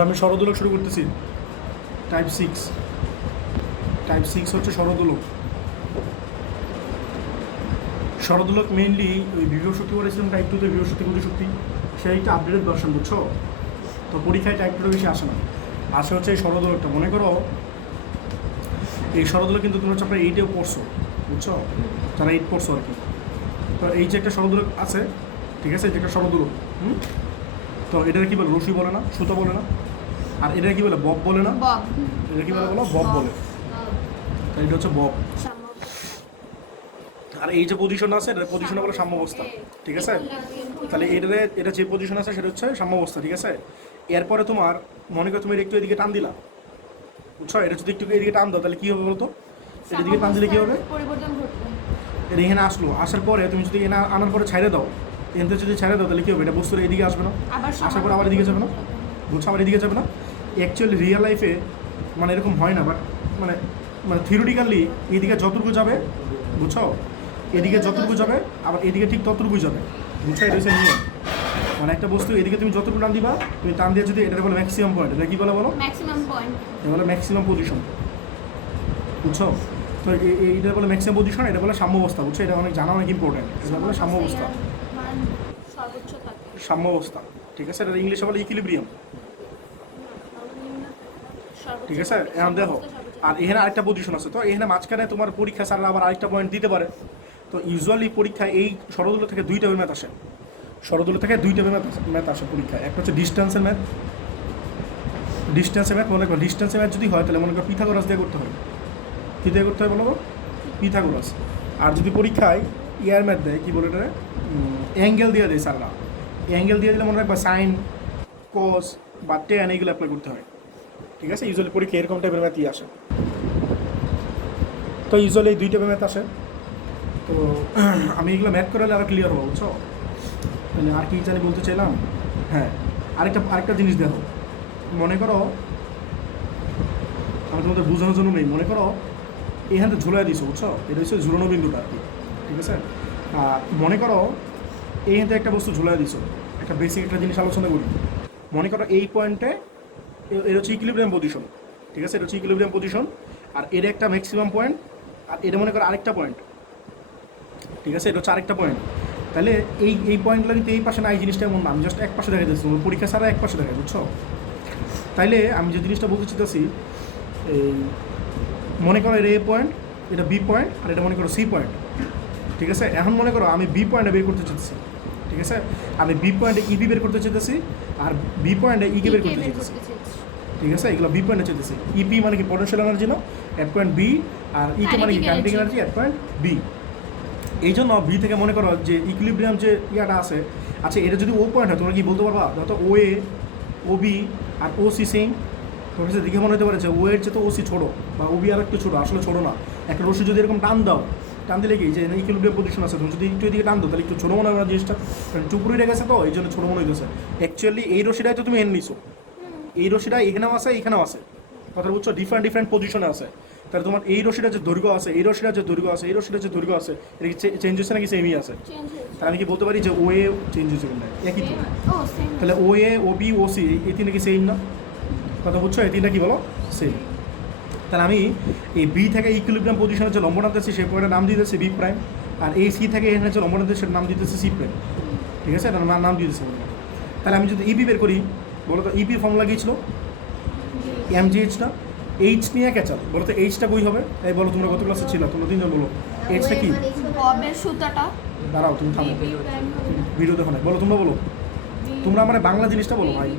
আমি ষড়দোলক শুরু করতেছি। Type six. টাইপ সিক্স হচ্ছে ষড়দোলক। ষড়দোলক মেইনলি ওই বিভব শক্তি বলেছিলাম টাইপ টুতে বিভব শক্তি গতিশক্তি, সেইটা আপডেটেড ভার্সন, বুঝছো? তো পরীক্ষায় টাইপ টুটা বেশি আসে না, আসে হচ্ছে এই ষড়দোলকটা। মনে করো এই ষড়দোলক কিন্তু তোমরা হচ্ছে আপনার এইটেও পড়ছো, বুঝছো? যারা এইট পড়ছো আর কি। তো এই যে একটা ষড়দোলক আছে, ঠিক আছে, এই যে একটা ষড়দোলক, তো এটাকে কী বলে? রশি বলে না, সুতো বলে না, আর এটা কি বলে? বব বলে না। এটা কি বলে বলো? বব বলে। তাই এটা হচ্ছে বব। আর এই যে পজিশন আছে, এটা পজিশনে বলে সাম্যাবস্থা, ঠিক আছে? তাহলে এটা যে পজিশন আছে সেটা হচ্ছে সাম্যাবস্থা, ঠিক আছে? এরপরে তোমার মনে করো তুমি একটু এদিকে টান দিলা, বুঝছো? এটা যদি একটু এদিকে টান দাও তাহলে কী হবে বলতো? এটা দিকে টান দিলে কী হবে? এটা এখানে আসলো, আসার পরে তুমি যদি এখানে আনার পরে ছাইড়ে দাও, এখান থেকে যদি ছাইড়ে দাও তাহলে কী হবে? এটা বস্তুর এদিকে আসবে না, আসার পরে আবার এদিকে যাবে না, বুঝছো? আবার এদিকে যাবে না। অ্যাকচুয়ালি রিয়েল লাইফে মানে এরকম হয় না, বাট মানে মানে থিওরিটিক্যালি এদিকে যতটুকু যাবে, বুঝছো, এদিকে যতটুকু যাবে আবার এদিকে ঠিক ততটুকুই যাবে, বুঝছো? এটা হচ্ছে নিয়ম। মানে একটা বস্তু এদিকে তুমি যতটুকু টান দিবা, তুমি টান দিয়ে যদি, এটা বলে ম্যাক্সিমাম পয়েন্ট। এটা কী বলে বলো? Maximum point. এটা বলে ম্যাক্সিমাম পজিশন, বুঝছো? তো এইটা বলে ম্যাক্সিমাম পজিশন, এটা বলে সাম্যাবস্থা, বুঝছো? এটা অনেক জানা অনেক ইম্পর্টেন্ট। এটা বলে সাম্যাবস্থা। সাম্যাবস্থা, ঠিক আছে? এটা ইংলিশে বলে ইকুইলিব্রিয়াম, ঠিক আছে? এখন দেখো, আর এখানে আরেকটা পজিশন আছে। তো এখানে মাঝখানে তোমার পরীক্ষা ছাড়া আবার আরেকটা পয়েন্ট দিতে পারে। তো ইউজুয়ালি পরীক্ষায় এই ষড়দূল থেকে দুই টাইপের ম্যাথ আসে। ষড়দূল থেকে দুই টাইপের ম্যাথ আসে পরীক্ষায়। একটা হচ্ছে ডিস্টেন্সের ম্যাথ। ডিস্টেন্সের ম্যাথ মনে করো, ডিস্টেন্সের ম্যাথ যদি হয় তাহলে মনে করো পিথাগোরাস দিয়ে করতে হয়। কী দিয়ে করতে হয় বলো? পিথাগোরাস। আর যদি পরীক্ষায় ইয়ার ম্যাথ দেয়, কী বলে এটা, অ্যাঙ্গেল দিয়ে দেয় স্যাররা। অ্যাঙ্গেল দিয়ে দিলে মনে রাখবা সাইন, কস বা টেন এইগুলো অ্যাপ্লাই করতে হয়, ঠিক আছে? ইউজুয়ালি পরীক্ষা এরকম টাইপের ম্যাথই আসে। তো ইউজুয়ালি এই দুই টাইপের ম্যাথ আসে। তো আমি এগুলো ম্যাথ করালে আরও ক্লিয়ার হবো, বুঝছো? তাহলে আর কি জানি বলতে চাইলাম, হ্যাঁ, আরেকটা জিনিস দেখো। মনে করো, আমি তোমাদের বোঝানোর জন্য নেই, মনে করো এখানে ঝুলাই দিছো, বুঝছো? এটা হচ্ছে ঝুলানো বিন্দুটা আর কি, ঠিক আছে? মনে করো এইখান থেকে একটা বস্তু ঝুলাই দিছো। একটা বেসিক একটা জিনিস আলোচনা করি। মনে করো এই পয়েন্টে এটা হচ্ছে ইকুইলিব্রিয়াম পজিশন, ঠিক আছে? এটা হচ্ছে ইকুইলিব্রিয়াম পজিশন, আর এর একটা ম্যাক্সিমাম পয়েন্ট, আর এটা মনে করো আরেকটা পয়েন্ট, ঠিক আছে? এটা হচ্ছে আরেকটা পয়েন্ট। তাহলে এই পয়েন্টগুলো কিন্তু এই পাশে না, এই জিনিসটা এমন না, আমি জাস্ট এক পাশে দেখা যাচ্ছি, পরীক্ষা ছাড়া এক পাশে দেখা, বুঝছো? তাইলে আমি যে জিনিসটা বলতে চাইতেছি, এই মনে করো এটা এ পয়েন্ট, এটা বি পয়েন্ট, আর এটা মনে করো সি পয়েন্ট, ঠিক আছে? এখন মনে করো আমি বি পয়েন্টে বের করতে চাইতেছি, ঠিক আছে? আমি বি পয়েন্টে ইবি বের করতে চাইতেছি, আর বি পয়েন্টে ইকে বের করতে চাইতেছি, ঠিক আছে? এগুলো বি পয়েন্টে চাইতেছি। ইপি মানে কি? পটেনশিয়াল এনার্জি না, অ্যাট পয়েন্ট বি। আর ইকে মানে কি? Kinetic energy at point B. এই জন্য বি থেকে মনে করো যে ইকুইলিব্রিয়াম যে ইয়াটা আছে, আচ্ছা এটা যদি ও পয়েন্ট হয় তোমরা কি বলতে পারবা? যত ও এ, ও বি আর ও সি সেম, তোমার কাছে দেখে মনে হতে পারে যে ও এর চেয়ে তো ও সি ছোটো, বা ও বি আর একটু ছোটো, আসলে ছোটো না। একটা রশি যদি এরকম টান দাও, টান দিলে কি যে ইকুইলিব্রিয়াম পজিশন আছে, তুমি যদি একটু এদিকে টান দাও তাহলে একটু ছোটো মনে হয় না জিনিসটা, কারণ টুকরোই রেখেছে, তো এই জন্য ছোটো মনে হইতেছে। অ্যাকচুয়ালি এই রশিটাই তো তুমি এনে নিছো, এই রশিটা এখানেও আছে এখানেও আছে, কথা বুঝছো? ডিফারেন্ট পজিশনে আছে। তাহলে তোমার এই রশিটা যে দৈর্ঘ্য আছে, এই রশিটা যে দৈর্ঘ্য আছে, এই রশিটা যে দৈর্ঘ্য আছে, এটা কি চেঞ্জ হচ্ছে নাকি সেমই আছে? তাহলে আমি কি বলতে পারি যে ও এ চেঞ্জ হচ্ছে কিনা? একই তো। তাহলে ও এ, ও বি, ও সি এই তিনটা কি সেম না? কথা বুঝছো? এই তিনটা কি বলো? সেম। তাহলে আমি এই বি থেকে ইকুইলিব্রিয়াম পজিশনের যে লম্ব টানতেছি সেই পয়েন্টের নাম দিতেছি বি প্রাইম, আর এই সি থেকে এখানে যে লম্ব টানতেছি সেটার নাম দিতেছি সি প্রাইম, ঠিক আছে? এটার নাম দিতেছি। তাহলে আমি যদি ইবি বের করি, বলো তো ইপির ফর্মুলা গিয়েছিল এমজিএইচটা, এইচ নিয়ে ক্যাচাল, বলো তো এইচটা কই হবে? এই বলো, তোমরা কত ক্লাসে ছিল? তোমরা তিনজন বলো এইচটা কি? ববের সুতাটা। দাঁড়াও, তুমি থামো, ভিডিও দেখো না, বলো, তোমরা বলো। তোমরা আমার বাংলা জিনিসটা বলো ভাই,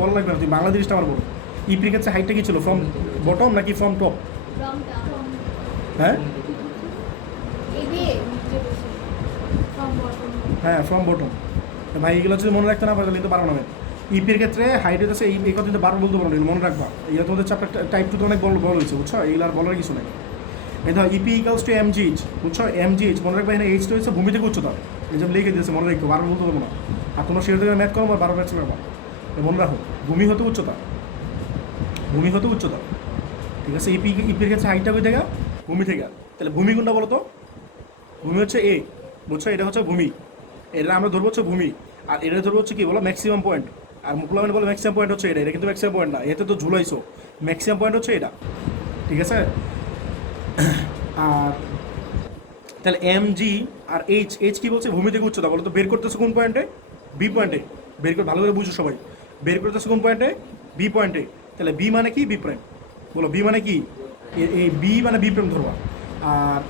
বলো লাগবে না, তুমি বাংলা জিনিসটা আমার বলো। ইপির কাছে হাইটটা কি ছিল? ফ্রম বটম নাকি ফ্রম টপ? হ্যাঁ হ্যাঁ, ফ্রম বটম। ভাই এগুলো যদি মনে রাখতে না পারো তাহলে কিন্তু পারো না। ইপির ক্ষেত্রে হাইট হচ্ছে এই কথা কিন্তু বারবার বলতে পারো না, মনে রাখবা। এগুলো তোমাদের চ্যাপ্টার টাইপ টুতে অনেক বড় হয়েছে, বুঝছো? এগুলো আর বলার কিছু নেই। এই ধর ইপি ইকালস টু এমজিএইচ, বুঝছো? এমজিএইচ মনে রাখবা, এখানে এইচটা হচ্ছে ভূমি থেকে উচ্চতা, এই জন্য লিখে দিয়েছে, মনে রাখো, বারবার বলতে পারবো না। আর তোমরা সেটা থেকে ম্যাথ করো, বারবার ম্যাথ করবা, মনে রাখো। ভূমি হতে উচ্চতা, ভূমি হতে উচ্চতা, ঠিক আছে? ইপির কাছে হাইটটা কই থেকে? ভূমি থেকে। তাহলে ভূমি কোনটা বলো তো? ভূমি হচ্ছে এ, বুঝছো? এটা হচ্ছে ভূমি, এটা আমরা ধরবো হচ্ছে ভূমি, আর এটা ধরবো হচ্ছে কি বলো? Maximum point. আর মুকুলামেন্ট বলে ম্যাক্সিমাম পয়েন্ট হচ্ছে এটা, এটা কিন্তু ম্যাক্সিমাম পয়েন্ট না, এতে তো ঝুলাইছো, ম্যাক্সিমাম পয়েন্ট হচ্ছে এটা, ঠিক আছে। আর তাহলে এম জি আর এইচ, এইচ কী বলছে, ভূমি থেকে উচ্চতা, বলো তো বের করতেছে কোন পয়েন্টে, বি পয়েন্টে, বের করে ভালো করে বুঝো সবাই, বের করতেছে কোন পয়েন্টে, বি পয়েন্টে। তাহলে বি মানে কি, বি প্রাইম, বলো বি মানে কি, এই বি মানে বি প্রাইম ধরবা। আর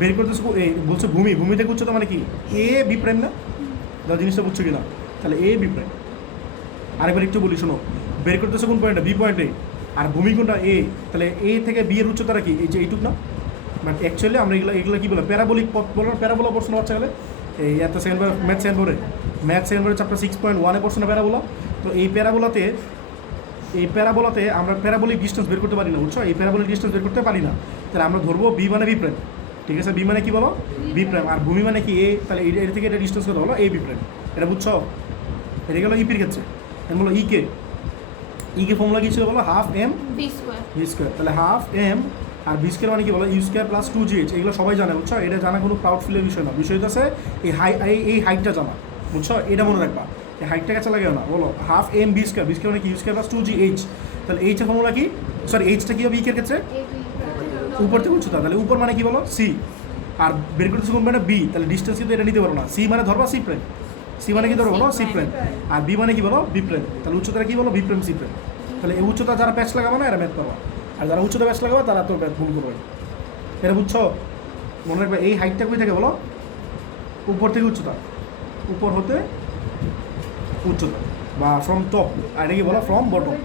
বের করতেছে এই বলছে ভূমি, ভূমি থেকে উচ্চতা মানে কি, এ বি প্রাইম না, দাদা জিনিসটা বুঝছো কি না, তাহলে এ বি প্রাইম। আরেকবার একটু বলি শোনো, বের করতেছে কোন পয়েন্টে, বি পয়েন্টে, আর ভূমি কোনটা, এ, তাহলে এ থেকে বি এর উচ্চতাটা কি, এই যে এইটুক না, মানে অ্যাকচুয়ালি আমরা এগুলো কী বলে, প্যারাবোলিক পথ বলো, প্যারাবোলা পড়ছো না বাচ্চা গেলে, এই এত সেকেন্ড ম্যাথ সেকেন্ড বোর্ডে, ম্যাথ সেকেন্ড বোর্ডে চ্যাপ্টার 6.1 পড়ছো না প্যারাবোলা। তো এই প্যারাবোলাতে আমরা প্যারাবোলিক ডিস্টেন্স বের করতে পারি না, বুঝছো, এই প্যারাবোলিক ডিস্টেন্স বের করতে পারি না, তাহলে আমরা ধরবো বি মানে বি প্রাইম, ঠিক আছে, বি মানে কি বলো, বি প্রাইম, আর ভূমি মানে কি এ, তাহলে এর থেকে এটা ডিস্টেন্স কত হলো, এ বি প্রাইম, এটা বুঝছো। এটা গেলো ইপির ক্ষেত্রে, আমি বলো ইকে, ইকে ফর্মুলা কী ছিল বলো, half m v square. V square, তাহলে হাফ এম আর বি স্কোয়ার মানে কি বলো, ইউ স্কোয়ার প্লাস 2gh, এগুলো সবাই জানে, বুঝছো, এটা জানা কোনো প্রাউড ফিলের বিষয় না, বিষয় হচ্ছে এই হাইটটা জানা, বুঝছো, এটা মনে রাখবা, এই হাইটটা কাছে লাগে না, বলো half m v square, v square মানে কি ইউ স্কোয়ার প্লাস 2gh, তাহলে এইচের ফর্মুলা কি, সরি এইচটা কী হবে ইকের ক্ষেত্রে, উপর থেকে উচ্চতা, তাহলে উপর মানে কি বলো সি, আর বের করতেছে কোন মানে বি, তাহলে ডিস্টেন্স কিন্তু এটা নিতে পারো না, সি মানে ধরবা সি প্রাইম, সি মানে কি ধরো বলো সি প্রাইম, আর বি মানে কি বলো বি প্রাইম, তাহলে উচ্চতা কি বলো বি প্রাইম সি প্রাইম, তাহলে এই উচ্চতা যারা প্যাচ লাগাবো না এরা ম্যাথ পাবা, আর যারা উচ্চতা প্যাচ লাগাবো তারা তো ম্যাথ ভুল করবে, এটা বুঝছো, মনে রাখবে এই হাইটটা কই থেকে বলো, উপর থেকে উচ্চতা, উপর হতে উচ্চতা, বা ফ্রম টপ, আর এটা কি বলো ফ্রম বটম,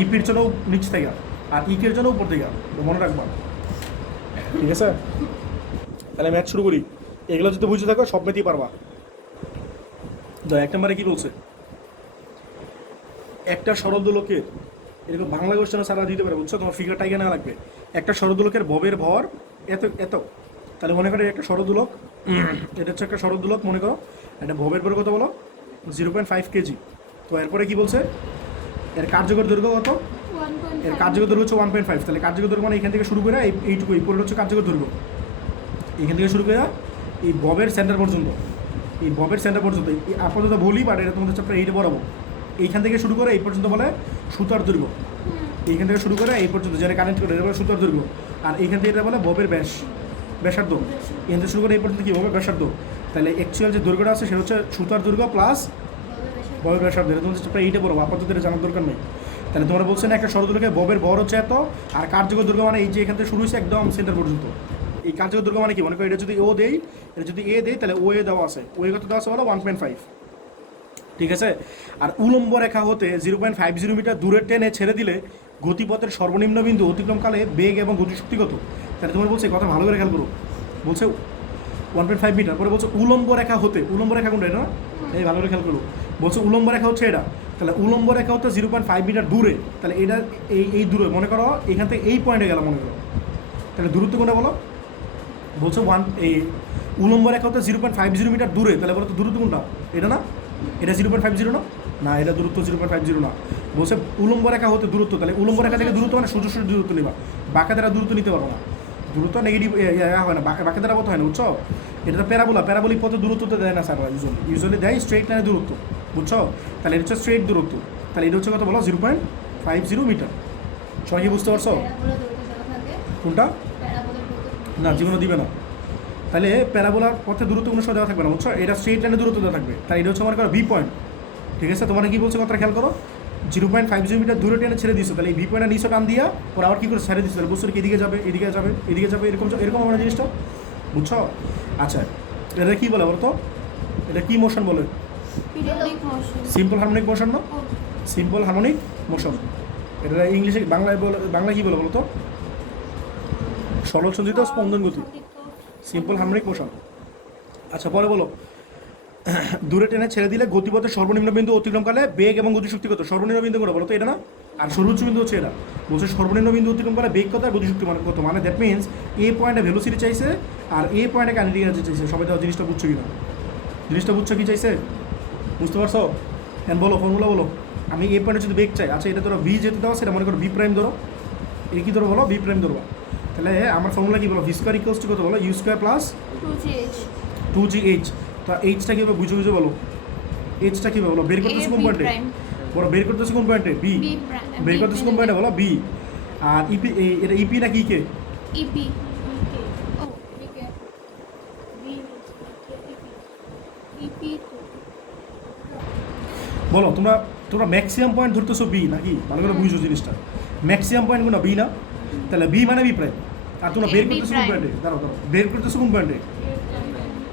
ইপির জন্য নিচ থেকে, আর ইকের জন্য উপর থেকে, মনে রাখবা, ঠিক আছে। তাহলে ম্যাথ শুরু করি, এগুলো যদি বুঝে থাকো সব ম্যাথই পারবা। তো এক নম্বরে কী বলছে, একটা সরল দোলকের, এরকম বাংলা কোশ্চেনে সারা দিতে পারে, বুঝছো, তোমার ফিগারটা এখানে না লাগবে, একটা সরল দোলকের ববের ভর এত এত, তাহলে মনে করো একটা সরল দোলক, এটা হচ্ছে একটা সরল দোলক, মনে করো একটা ভবের ভর কত বলো 0.5 কেজি। তো এরপরে কি বলছে, এর কার্যকর দৈর্ঘ্য কত, এর কার্যকর দৈর্ঘ্য হচ্ছে 1.5, তাহলে কার্যকর দৈর্ঘ্য মানে এখান থেকে শুরু করে এইটুকু, এই পুরো হচ্ছে কার্যকর দৈর্ঘ্য, এখান থেকে শুরু করে এই ববের সেন্টার পর্যন্ত, এই ববের সেন্টার পর্যন্ত, এই আপাতত বলি, বাট এটা তোমাদের চ্যাপ্টার 8 পড়াবো, এইখান থেকে শুরু করে এই পর্যন্ত বলে সুতার দৈর্ঘ্য, এইখান থেকে শুরু করে এই পর্যন্ত যেটা কানেক্ট করে এটা বলে সুতার দৈর্ঘ্য, আর এইখান থেকে এটা বলে ববের ব্যাসার্ধ, এখান থেকে শুরু করে এই পর্যন্ত কী ববের ব্যাসার্ধ, তাহলে অ্যাকচুয়াল যে দৈর্ঘ্যটা আছে সেটা হচ্ছে সুতার দৈর্ঘ্য প্লাস ববের ব্যাসার্ধ, এটা তোমাদের চ্যাপ্টার 8 পড়াবো, আপাতত এটা জানার দরকার নেই। তাহলে তোমরা বলছো না একটা সরল দৈর্ঘ্যে ববের ভর হচ্ছে এত, আর কার্যকর দৈর্ঘ্য মানে এই যে এখান থেকে শুরু হয়েছে একদম সেন্টার পর্যন্ত, এই কার্যকর দৈর্ঘ্য মানে কি, মনে করো এটা যদি ও দেই, এটা যদি এ দেই, তাহলে ও এ দেওয়া আছে, ও এ কত দেওয়া আছে বলো 1.5, ঠিক আছে। আর উলম্ব রেখা হতে 0.50 মিটার দূরে টেনে ছেড়ে দিলে গতিপথের সর্বনিম্ন বিন্দু অতিক্রমকালে বেগ এবং গতিশক্তি কত, তাহলে তোমরা বলছে কথা ভালো করে খেয়াল করো, বলছে 1.5 মিটার, পরে বলছে উলম্ব রেখা হতে, উলম্ব রেখা কোনটা এটা না, এই ভালো করে খেয়াল করো, বলছে উলম্ব রেখা হচ্ছে এটা, তাহলে উলম্ব রেখা হতে 0.5 মিটার দূরে, তাহলে এটা এই দূরে, মনে করো এখান থেকে এই পয়েন্টে গেলাম মনে করো, তাহলে দূরত্ব কোনটা বলো, বলছে এই উলম্ব রেখা হতে 0.50 মিটার দূরে, তাহলে বলো তো দূরত্ব কোনটা, এটা না, এটা 0.50 না, না এটা দূরত্ব 0.50 না, বলছে উলম্ব রেখা হতে দূরত্ব, তাহলে উলম্ব রেখা থেকে দূরত্ব মানে সোজা সোজা দূরত্ব নেবা, বাঁকা দ্বারা দূরত্ব নিতে পারবো না, দূরত্ব নেগেটিভ হয় না, বাঁকা দ্বারা কত হয় না, বুঝছো, এটা তো প্যারাবোলিক পথে দূরত্ব তো দেয় না স্যার, ইউজুয়ালি দেয় স্ট্রেট লাইনে দূরত্ব, বুঝছো, তাহলে এটা হচ্ছে স্ট্রেট দূরত্ব, তাহলে এটা হচ্ছে কত বলো 0.50 মিটার, সবাই কি বুঝতে পারছো কোনটা, না জীবনে দিবে না, তাহলে প্যারাবোলার পথে দূরত্ব কোনো সময় দেওয়া থাকবে না, বুঝছো, এটা স্ট্রেট লাইনে দূরত্ব দেওয়া থাকবে, তাই এটা হচ্ছে মনে করো বি পয়েন্ট, ঠিক আছে। তোমার কি বলছে কথাটা খেয়াল করো, 0.50 মিটার দূরে টেনে ছেড়ে দিছো, তাহলে এই ভি পয়েন্টটা নিচে টান দিয়া ওরা আবার কী করে ছেড়ে দিচ্ছে, তাহলে বুঝছো কি এদিকে যাবে এদিকে যাবে এদিকে যাবে, এরকম এরকম আমরা জিনিসটা, বুঝছো। আচ্ছা এটা কী বলে বলো তো, এটা কী মোশন বলে, সিম্পল হারমোনিক মোশন না, সিম্পল হারমোনিক মোশন, এটা ইংলিশে বাংলা কী বলে বলো তো, সরল সঞ্চিত স্পন্দন গতি, সিম্পল হারমোনিক মোশন। আচ্ছা পরে বলো, দূরে টেনে ছেড়ে দিলে গতিপথের সর্বনিম্ন বিন্দু অতিক্রমকালে বেগ এবং গতিশক্তি কত, সর্বনিম্ন বিন্দু করে বলো তো, এটা না, আর সর্বোচ্চ বিন্দু হচ্ছে এটা, বলছে সর্বনিম্ন বিন্দু অতিক্রমকালে বেগ কত আর গতিশক্তি মানে কত, মানে দ্যাট মিনস এ পয়েন্টে ভেলোসিটি চাইছে আর এ পয়েন্টে কাইনেটিক এনার্জি চাইছে, সবাই তো জিনিসটা বুঝছো কিনা, জিনিসটা বুঝছো কি চাইছে, বুঝতে পারছো, হ্যাঁ বলো ফর্মুলা বলো, আমি এ পয়েন্টে যদি বেগ চাই, আচ্ছা এটা ধরো ভি যেতে দেওয়া সেটা মনে করো বি প্রাইম ধরো, এই কী ধরো বলো বি প্রাইম ধরো, তাহলে আমার ফর্মুলা কী বলো, ভি স্কোয়ার ইকুয়ালস টু কত বলো, ইউ স্কোয়ার প্লাস 2gh, তো এইচটা কীভাবে বুঝে বলো, এইচটা কি বলো বের করতেছো কোন পয়েন্টে প্রাইম বলো বের করতেছো কোন পয়েন্টে বি বি প্রাইম বের করতেছো কোন পয়েন্টে বলো বি আর ইপি এটা ইপি না কি কে ইপি ও ইপি বলো তোমরা তোমরা ম্যাক্সিমাম পয়েন্ট ধরতেছো বি নাকি ভালো করে বুঝো জিনিসটা ম্যাক্সিমাম পয়েন্ট কোনটা বি না তাহলে বি মানে বি প্রাইম আর তোমরা বের AB করতেছো কোন prime। পয়েন্টে দাঁড়াও দাঁড়াও বের করতেছো কোন পয়েন্টে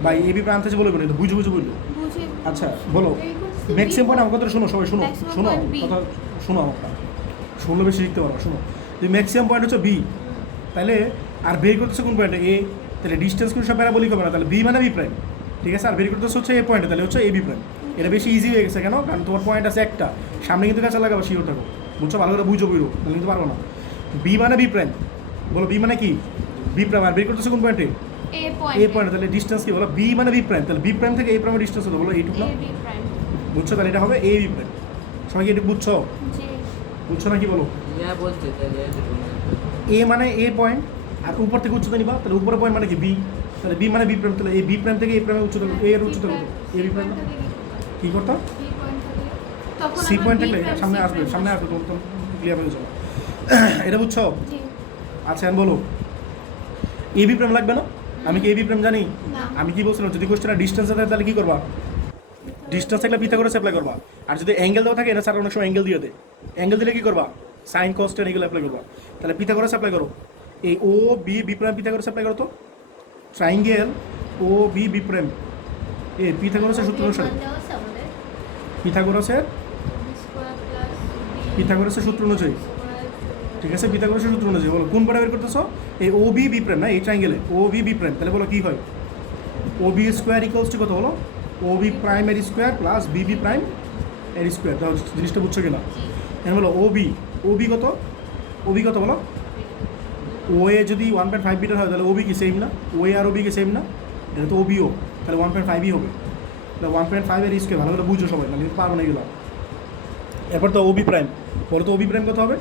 ভাই এবি প্রাইম থেকে বলবে না বুঝো বুঝো বুঝো বুঝে আচ্ছা বলো ম্যাক্সিমাম পয়েন্ট আমার কথা শোনো সবাই শোনো Maximum শোনো point B। কথা শোনো আমারটা শুনলে বেশি শিখতে পারো শোনো যদি ম্যাক্সিমাম পয়েন্ট হচ্ছে বি তাহলে আর বের করতেছে কোন পয়েন্টে এ তাহলে ডিস্টেন্স কোনো সব প্যারাবোলিক হবে না তাহলে বি মানে বি প্রাইম ঠিক আছে আর বের করতেছে হচ্ছে এ পয়েন্টে তাহলে হচ্ছে এ বি প্রাইম এটা বেশি ইজি হয়ে গেছে কেন কারণ তোমার পয়েন্ট আছে একটা সামনে কিন্তু কাছে লাগাবো শিওর থাকো বুঝছো ভালো করে বুঝো বুঝো তাহলে কিন্তু পারবো না বি মানে বি প্রাইম বলো বি মানে কি বি প্রাইম আর বের করতেছে কোন পয়েন্টে এ এ পয়েন্ট পয়েন্ট তাহলে ডিস্টেন্স কি বলো বি মানে বি প্রাইম তাহলে বি প্রাইম থেকে এ প্রাইমের ডিস্টেন্স হলো বলো এইটুকু না এ বি প্রাইম বুঝছো তাহলে এটা হবে এ বি প্রাইম সবাই কি এটা বুঝছো জি বুঝছো না কি বলো ইয়া বলছে তাহলে এ মানে এ পয়েন্ট আর উপর থেকে উচ্চতা নিবা তাহলে উপরের পয়েন্ট মানে কি বি তাহলে বি মানে বি প্রাইম তাহলে এই বি প্রাইম থেকে এ প্রাইমের উচ্চতা এ এর উচ্চতা কত এ বি প্রাইম কি করতাম সি পয়েন্ট থাকলে সামনে আসবে তোমার তো ক্লিয়ার হয়ে যাবে এটা বুঝছো জি আচ্ছা এখন বলো এ বি প্রাইম লাগবে না আমি কি এ বি প্রাইম জানি না আমি কি বলছিলাম যদি কোশ্চেনটা ডিস্টেন্সে থাকে তাহলে কি করবা ডিস্টেন্স থাকলে পিথাগোরাস অ্যাপ্লাই করবা আর যদি অ্যাঙ্গেল দেওয়া থাকে এটা স্যার অনেক সময় অ্যাঙ্গেল দিয়ে দেয় অ্যাঙ্গেল দিলে কি করবা সাইন কস টেন এগুলো অ্যাপ্লাই করবা তাহলে পিথাগোরাস অ্যাপ্লাই করো এই O B B prime Pythagoras apply করো তো triangle O B B prime এ পিথাগোরাসের সূত্র অনুসারে পিথাগোরাসের পিথাগোরাসের সূত্র অনুযায়ী ঠিক আছে পিথাগোরাসের সূত্র অনুযায়ী বলো কোন পয়েন্টে বের করতেছো এই ও বি বি প্রাইম না এই ট্রাইঙ্গেলে ও বি বি প্রাইম তাহলে বলো কি হয় O B square equals to কত বলো ও বি প্রাইম এর square plus B B prime এর স্কোয়ার তাহলে জিনিসটা বুঝছো কিনা এখন বলো ও বি কত বলো ও এ যদি 1.5 মিটার হয় তাহলে ও বি কি সেম না ও এ আর ও বি কি সেম না এটা তো ও বিও তাহলে 1.5ই হবে তাহলে 1.5 এর স্কোয়ার ভালো করে বুঝো সবাই নাহলে পারবো না এগুলো এরপর তো ও বি প্রাইম পরে তো ও বি প্রাইম কত হবে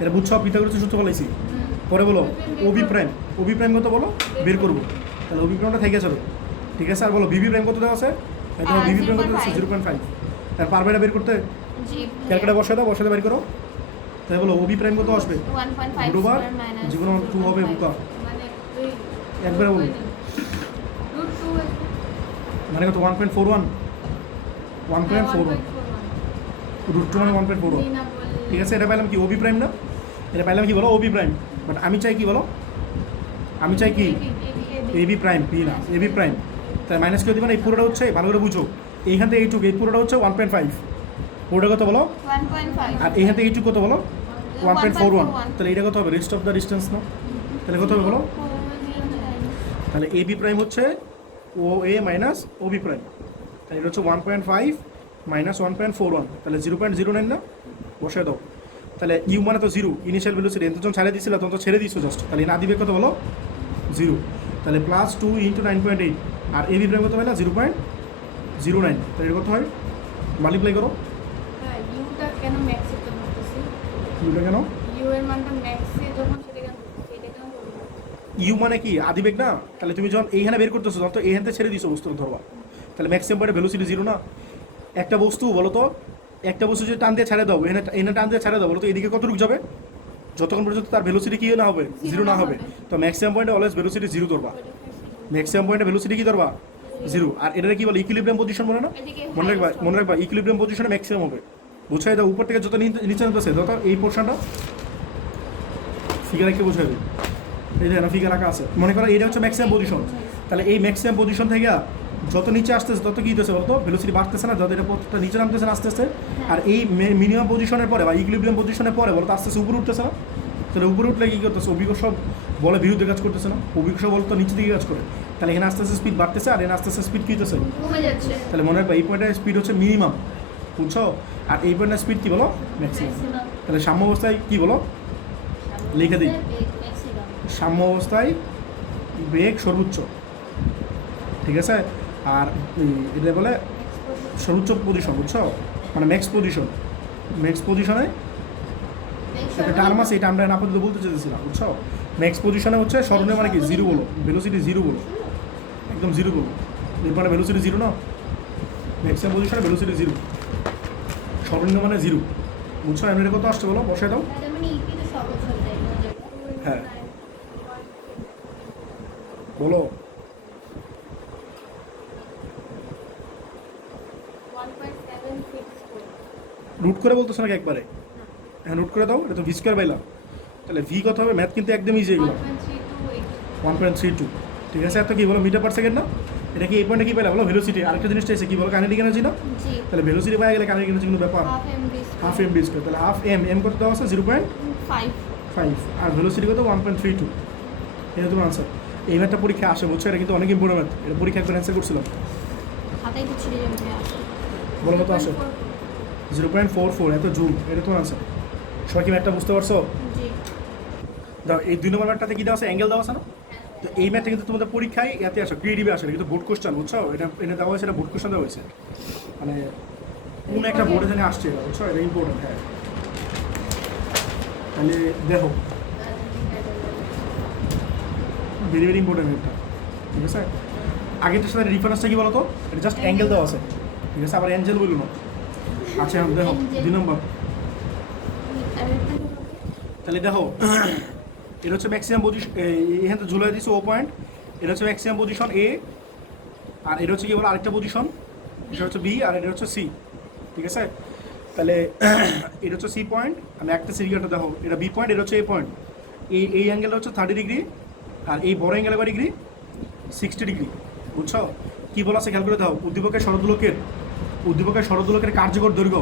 এটা বুঝছো পিথাগোরাসের সূত্র বলাইছি পরে বলো ও বি প্রাইম কত বলো বের করবো তাহলে ও বি প্রাইমটা থেকে যাবে ঠিক আছে আর বলো বিবি প্রাইম কত দেওয়া আছে তোমার বিবি প্রাইম কত আছে 0.5 আর পারবে এটা বের করতে জি ক্যালকুলেটর বসাতে বের করো তাই বলো ও বি প্রাইম কত আসবে 1.5 দুবার স্কয়ার মাইনাস যে কোনো 2 হবে বুকা মানে ওই একবারে বলো রুট 2 মানে কত 1.41 1.41 রুট 2 মানে 1.41 ঠিক আছে এটা পাইলাম কি ওবি প্রাইম না এটা পাইলাম কি বলো ওবি প্রাইম বাট আমি চাই কি বলো আমি চাই কি এবি প্রাইম পি না এবি প্রাইম তাই মাইনাস করে দিবেন এই পুরোটা হচ্ছে ভালো করে বুঝো এইখান থেকে এইটুকু এই পুরোটা হচ্ছে 1.5 পুরোটা কত বলো 1.5 আর এইখান থেকে এইটুকু কত বলো 1.41 1.41 তাহলে এটা কত হবে রেস্ট অফ দ্য ডিস্টেন্স না তাহলে কত হবে বলো তাহলে এ বি প্রাইম হচ্ছে ও এ মাইনাস ও বি প্রাইম তাহলে এটা হচ্ছে 1.5 মাইনাস 1.41 তাহলে 0.09 না বসে দাও তাহলে ইউ মানে তো জিরো ইনিশিয়াল ভেলোসিটি এত যখন ছেড়ে দিয়েছিল তখন তো ছেড়ে দিয়েছো জাস্ট তাহলে না দিবে কত বলো 0 তাহলে plus 2 into 9.8 R A B prime কত হয় না 0.09 তাহলে এটা কত হয় মাল্টিপ্লাই করো হ্যাঁ ইউটা কেন ম্যাক্সে তো ধরতেছি ইউটা কেন ইউ এর মানটা ম্যাক্সে যখন সেটা কেন ধরতেছি এটা কেন বলবো ইউ মানে কি আদিবেগ না তাহলে তুমি যখন এইখানে বের করতেছো তখন তো এইখান থেকে ছেড়ে দিছো বস্তুটা ধরবা তাহলে ম্যাক্সিমাম পয়েন্টে ভেলোসিটি 0 না একটা বস্তু বলো তো একটা বস্তু যদি টান দিয়ে ছেড়ে দাও এখানে টান দিয়ে ছেড়ে দাও বলো তো এদিকে কতটুকু যাবে যতক্ষণ পর্যন্ত তার ভেলোসিটি কি না হবে 0 না হবে তো ম্যাক্সিমাম পয়েন্টে অলওয়েজ ভেলোসিটি 0 ধরবা ম্যাক্সিমাম পয়েন্টে ভেলোসিটি কি ধরবা 0 আর এটা কি বলে ইকুইলিব্রিয়াম পজিশন বলে না এদিকে মনে রাখবা ইকুইলিব্রিয়াম পজিশনে ম্যাক্সিমাম হবে বুঝাই দাও উপর থেকে যত নিচে নামতেছে তত এই পোর্শনটা ফিগার একটু বুঝাই দেবে এই যে ফিগার আঁকা আছে মনে করো এটা হচ্ছে ম্যাক্সিমাম পজিশন তাহলে এই ম্যাক্সিমাম পজিশন থেকে যত নিচে আসতেছে তত কি হতেছে বলতো ভেলোসিটি বাড়তেছে না যত এটা পথটা নিচে নামতেছে না আস্তে আস্তে আর এই মিনিমাম পজিশনের পরে বা ইকুইলিব্রিয়াম পজিশনের পরে বলতো আস্তে আস্তে উপরে উঠতেছে না তাহলে উপরে উঠলে কী করতেছে অভিজ্ঞ সব বলে বিরুদ্ধে কাজ করতেছে না অভিজ্ঞ সব বলতো নিচে দিকে কাজ করে তাহলে এখানে আস্তে আস্তে স্পিড বাড়তেছে আর এখানে আস্তে আস্তে স্পিড কী হতেছে কমে যাচ্ছে তাহলে মনে রাখবা এই পয়েন্টের স্পিড হচ্ছে মিনিমাম বুঝছো আর এই পয়েন্টের স্পিড কী বলো ম্যাক্সিমাম তাহলে সাম্য অবস্থায় কী বলো লিখে দিই সাম্য অবস্থায় বেগ সর্বোচ্চ ঠিক আছে আর এটা বলে সর্বোচ্চ পজিশন বুঝছো মানে ম্যাক্স পজিশনে একটা টার্ম আছে এটা আমরা আপাতত বলতে চেয়েছিলাম বুঝছো ম্যাক্স পজিশনে হচ্ছে স্মরণীয় মানে কি 0 বলো ভেলোসিটি 0 বলো একদম 0 বলো এরপরে ভেলোসিটি 0 না ম্যাক্সিমাম পজিশনে ভেলোসিটি জিরো, সর্বনিম্ন মানে জিরো। বুঝছো এমনি কত আসছে বলো, বসাই দাও। তার মানে ইপি তো সহজ হয়ে যায় না যেটা। হ্যাঁ বলো। 1.764 রুট করে বলতেছো নাকি একবারে? হ্যাঁ রুট করে দাও, এটা তো ভি স্কোয়ার পাইলাম। তাহলে ভি কত হবে? ম্যাথ কিন্তু একদম ইজি এগুলো। 1.328 1.32, ঠিক আছে। এত কি বলো, মিটার পার সেকেন্ড না? এটা কি এই পয়েন্টে কি পাইলা বলো? ভেলোসিটি। আরেকটা জিনিস চাইছে কি বলো, কাইনেটিক এনার্জি না? জি তাহলে ভেলোসিটি পাই গেলে কাইনেটিক এনার্জি কিন্তু ব্যাপার। Half m v half m v square, তাহলে হাফ এম, এম কত দেওয়া আছে 0.5, 5 আর ভেলোসিটি কত 1.32। এটা তোমার আনসার। এই ম্যাথটা পরীক্ষা আসে, বুঝছো? এটা কিন্তু অনেক ইম্পর্টেন্ট ম্যাথ। এটা পরীক্ষা একবার অ্যান্সার করছিলাম। হাতাই তো ছিঁড়ে যাবে আসলে। বলো কত আসে? 0.44, এত জুল। এটা তোমার আনসার। সবাই কি ম্যাথটা বুঝতে পারছো? জি দাও, এই 2 নম্বর ম্যাথটাতে কি দেওয়া আছে? অ্যাঙ্গেল দেওয়া আছে না? তো এই ম্যাথটা কিন্তু তোমাদের পরীক্ষায় এতে আসে, ক্রিয়েটিভে আসে, কিন্তু বোর্ড কোশ্চেন, বুঝছো? এটা এনে দেওয়া হয়েছে, এটা বোর্ড কোশ্চেন দেওয়া হয়েছে, মানে কোন একটা বোর্ডে জানি আসছে এটা, বুঝছো? এটা ইম্পর্টেন্ট। হ্যাঁ তাহলে দেখো, ভেরি ভেরি ইম্পর্টেন্ট এটা, ঠিক আছে। আগেরটার সাথে রিফারেন্সটা কি বলো তো? এটা জাস্ট অ্যাঙ্গেল দেওয়া আছে, ঠিক আছে। আবার অ্যাঞ্জেল বললো না। আচ্ছা এখন দেখো 2 নম্বর। তাহলে দেখো, এটা হচ্ছে ম্যাক্সিমাম পজিশন, এখানে তো ঝুলাই দিচ্ছে ও পয়েন্ট। এটা হচ্ছে ম্যাক্সিমাম পজিশন এ, আর এটা হচ্ছে কি বলো আরেকটা পজিশন, এটা হচ্ছে বি, আর এটা হচ্ছে সি, ঠিক আছে। তাহলে এটা হচ্ছে সি পয়েন্ট, আমি একটা সিরিয়ালটা দেখো, এটা বি পয়েন্ট, এটা হচ্ছে এ পয়েন্ট। এই অ্যাঙ্গেলটা হচ্ছে 30 ডিগ্রি, আর এই বড় অ্যাঙ্গেল কয় ডিগ্রি? 60 ডিগ্রি, বুঝছো? কী বলা আছে খেয়াল করে দাও। উদ্দীপকের শরৎদোলকের কার্যকর দৈর্ঘ্য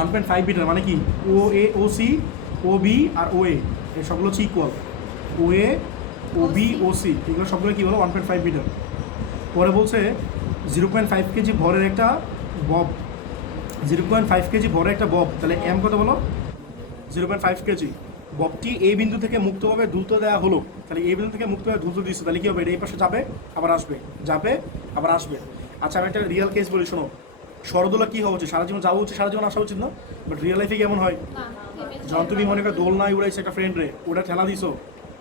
1.5 মিটার, মানে কি ও এ, ও সি, ও বি আর ও এ, এই সবগুলো হচ্ছে ইকুয়াল। ও এ, ও বি, ও সি, এগুলো সবগুলো কী বলো 1.5 মিটার। পরে বলছে 0.5 কেজি ভরের একটা বব, 0.5 কেজি ভরের একটা বব, তাহলে এম কত বলো? 0.5 কেজি। ববটি এই বিন্দু থেকে মুক্তভাবে দ্রুত দেওয়া হলো, তাহলে এই বিন্দু থেকে মুক্তভাবে দ্রুত দিচ্ছে, তাহলে কী হবে? এটা এই পাশে যাবে আবার আসবে, যাবে আবার আসবে। আচ্ছা আমি একটা রিয়েল কেস বলি, শোনো। সরদোলা কী হওয়া উচিত? সারা জীবন যাওয়া উচিত, সারা জীবন আসা উচিত না? বাট রিয়েল লাইফে কেমন হয়? যখন তুমি মনে করো দোলনায় উড়াইছে একটা ফ্রেন্ডরে, ওটা ঠেলা দিছো,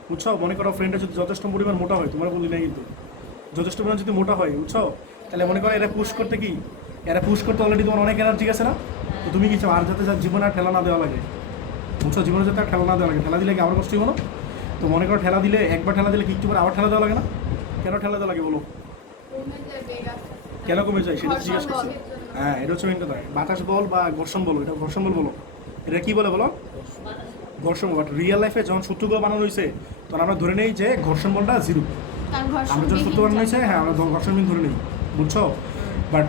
বুঝছো? মনে করো ফ্রেন্ডটা যদি যথেষ্ট পরিমাণ মোটা হয়, তোমার বলি না কিন্তু, যথেষ্ট পরিমাণ যদি মোটা হয়, বুঝছো? তাহলে মনে করো এরা পুশ করতে কি, এরা পুশ করতে অলরেডি তোমার অনেক এনার্জি আছে না? তো তুমি কি চাও? আর যাতে জীবনে আর ঠেলা না দেওয়া লাগে, বুঝছো? জীবনে যাতে আর ঠেলা না দেওয়া লাগে। ঠেলা দিলে কি আমার কষ্ট হবো না? তো মনে করো ঠেলা দিলে, একবার ঠেলা দিলে কি একটু পরে আবার ঠেলা দেওয়া লাগে না? কেন ঠেলা দেওয়া লাগে বলো? কেন কমে যায় সেটা জিজ্ঞেস করছি। হ্যাঁ এটা হচ্ছে মেন কথা। বাতাস বল বা ঘর্ষণ বলো, এটা ঘর্ষণ বল বলো, এটা কি বলে বলো? ঘর্ষণ বল। বাট রিয়েল লাইফে যখন সূত্রগুলো বানানো হয়েছে, তখন আমরা ধরে নেই যে ঘর্ষণ বলটা জিরো। আমরা যখন সূত্র বানানো হয়েছে, হ্যাঁ আমরা ঘর্ষণ বিন ধরে নেই, বুঝছো? বাট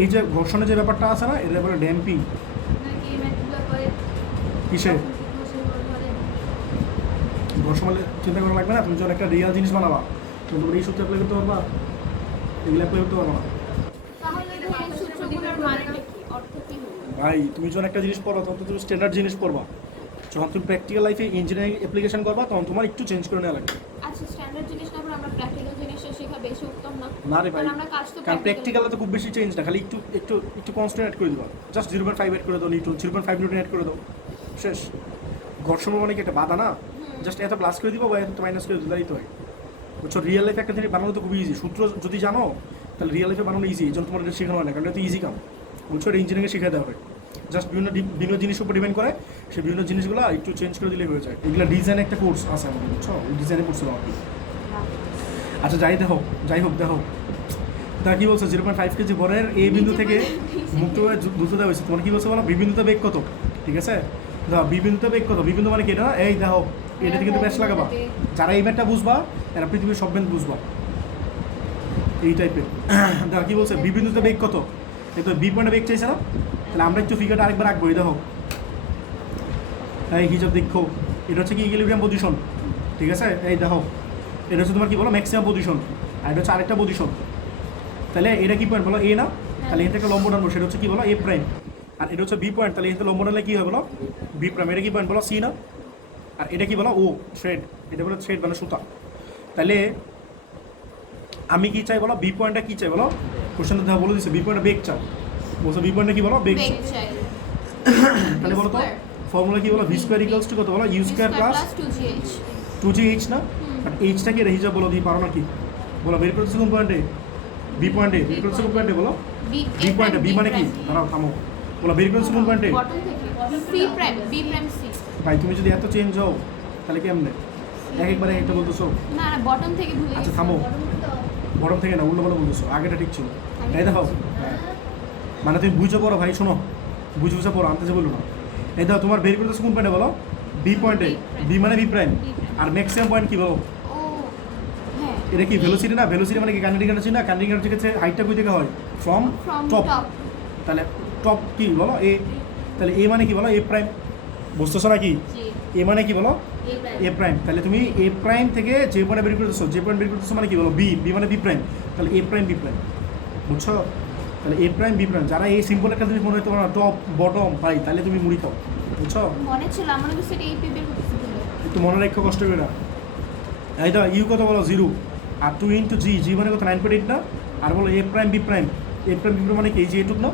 এই যে ঘর্ষণের যে ব্যাপারটা আছে না, এটা বলে ড্যাম্পিং। কিসে ঘর্ষণ বলে চিন্তা করা লাগবে না। তুমি যখন একটা রিয়েল জিনিস বানাবা, তুমি তোমার এই সূত্র অ্যাপ্লাই করতে পারবা, এগুলো অ্যাপ্লাই করতে পারবা না। ভাই তুমি যখন একটা জিনিস পড়বা, তখন তো তুমি স্ট্যান্ডার্ড জিনিস পড়বা। যখন তুমি প্র্যাকটিক্যাল লাইফে ইঞ্জিনিয়ারিং অ্যাপ্লিকেশন করবা, তখন তোমার একটু চেঞ্জ করে নেওয়া লাগবে। আচ্ছা স্ট্যান্ডার্ড জিনিস না, আমরা প্র্যাকটিক্যাল জিনিসটা শেখা বেশি উত্তম না? না রে ভাই, আমরা কাজ তো কারণ প্র্যাকটিক্যালে তো খুব বেশি চেঞ্জ না, খালি একটু একটু একটু কনস্ট্যান্ট অ্যাড করে দিবা। জাস্ট 0.5 অ্যাড করে দাও, নিউটন 0.5 নিউটন অ্যাড করে দাও, শেষ। ঘর্ষণ মানে কি একটা বাধা না? জাস্ট এত প্লাস করে দিবা বা এত মাইনাস করে দিলেই তো হয়, বুঝছো? রিয়েল লাইফে একটা জিনিস বানানো তো খুবই ইজি। সূত্র যদি জানো, তাহলে রিয়েল লাইফে বানানো ইজি। এই জন্য তোমার এটা শেখানো হয় না, কারণ এটা তো ইজি কাম, বুঝছো? এটা ইঞ্জিনিয়ারিংয়ে শেখা দেওয়া হয়। জাস্ট বিভিন্ন জিনিসের উপর ডিপেন্ড করে, সেই বিভিন্ন জিনিসগুলো একটু চেঞ্জ করে দিলেই হয়ে যায়। এগুলো ডিজাইন একটা কোর্স আছে আমাদের, বুঝছো? ওই ডিজাইনে পড়ছিল আপনি। আচ্ছা যাই হোক দেখো, তা কি বলছে? 0.5 কেজি ভরের এই বিন্দু থেকে মুক্তভাবে দ্রুত দেওয়া হয়েছে। তোমার কি বলছে বলো? বিবিন্দুতে বেগ কত, ঠিক আছে? দেখো বিবিন্দুতে বেগ কত, বিবিন্দু মানে কি এটা? এই দেখো এটাতে কিন্তু ব্যাস লাগাবা। যারা এই ম্যাথটা বুঝবা, এরা পৃথিবীর সব ম্যাথ বুঝবা, এই টাইপের। দেখো কি বলছে? বিবিন্দুতে বেগ কত? এই তো বি পয়েন্টে বেগ চাইছে না? তাহলে আমরা একটু ফিগারটা আরেকবার রাখবো। এই দেখো, এই হিসাব দেখো, এটা হচ্ছে কি ইকুইলিব্রিয়াম পজিশন, ঠিক আছে? এই দেখো এটা হচ্ছে তোমার কি বলো? ম্যাক্সিমাম পজিশন, আর এটা হচ্ছে আরেকটা পজিশন। তাহলে এটা কি পয়েন্ট বলো? এ না? তাহলে এর থেকে লম্ব টানবো, সেটা হচ্ছে কি বলো? এ প্রাইম। আর এটা হচ্ছে বি পয়েন্ট, তাহলে এর থেকে লম্ব টানলে কি হয় বলো? B prime. এটা কি পয়েন্ট বলো? সি না? আর এটা কি বলো? ও থ্রেড, এটা বলো থ্রেড মানে সুতা। তাহলে আমি কি চাই বলো? বি পয়েন্টটা কি চাই বলো? কোশ্চেনটা দেওয়া বলে দিচ্ছে বি পয়েন্টে বেগ চাও, বলছো বি পয়েন্টে কি বলো? বেগ চাই। তাহলে বলো তো ফর্মুলা কি বলো? ভি স্কোয়ার ইকুয়ালস টু কত বলো? ইউ স্কোয়ার প্লাস 2gh না? বাট এইচটা কি হিসাব বলো? দিয়ে পারো নাকি? বলো বের করতেছি কোন পয়েন্টে? বি পয়েন্টে বের করতেছো কোন পয়েন্টে বলো বি পয়েন্টে বি মানে কি দাঁড়াও থামো বলো বের করতেছো কোন পয়েন্টে বটম থেকে C prime B prime C. ভাই তুমি যদি এত চেঞ্জ হও তাহলে কেমনে একবারে একটা বলতেছো না না বটম থেকে ভুলে আচ্ছা গেছি। থামো বরম থেকে না উল্টো পাল্টা বলতেছো আগেটা ঠিক ছিল এই দেখো হ্যাঁ। মানে তুমি বুঝে পড়ো ভাই শোনো বুঝে পড়ো আনতে বলো না এই দেখো তোমার বের করতেছো কোন পয়েন্টে বলো বি পয়েন্টে বি মানে বি প্রাইম আর ম্যাক্সিমাম পয়েন্ট কি বলো ও হ্যাঁ এটা কি ভেলোসিটি না ভেলোসিটি মানে কি কানেক্টিং এনার্জি না কানেক্টিং এনার্জি কাছে হাইটটা কই থেকে হয় ফ্রম ফ্রম টপ টপ তাহলে টপ কি বলো এ তাহলে এ মানে কি বলো এ প্রাইম বুঝতেছো নাকি জি এ মানে কি বলো এ প্রাইম এ প্রাইম তাহলে তুমি এ প্রাইম থেকে যে পয়েন্ট বের করতেছো যে পয়েন্ট বের করতেছো মানে কি বলো বি বি মানে বি প্রাইম তাহলে এ প্রাইম বি প্রাইম বুঝছো তাহলে এ প্রাইম বি প্রাইম যারা এই সিম্পল একটা জিনিস মনে হতে পারো টপ বটম পাই তাহলে তুমি মুড়ি খাও বুঝছো মনে ছিল আমার কাছে সেটা এই পেপার করতেছি বলে। একটু মনে রেখো কষ্ট করে না এইটা ইউ কত বলো জিরো আর টু ইন্টু জি জি মানে কত 9.8 না আর বলো এ প্রাইম বি প্রাইম মানে কি এই যে এইটুক না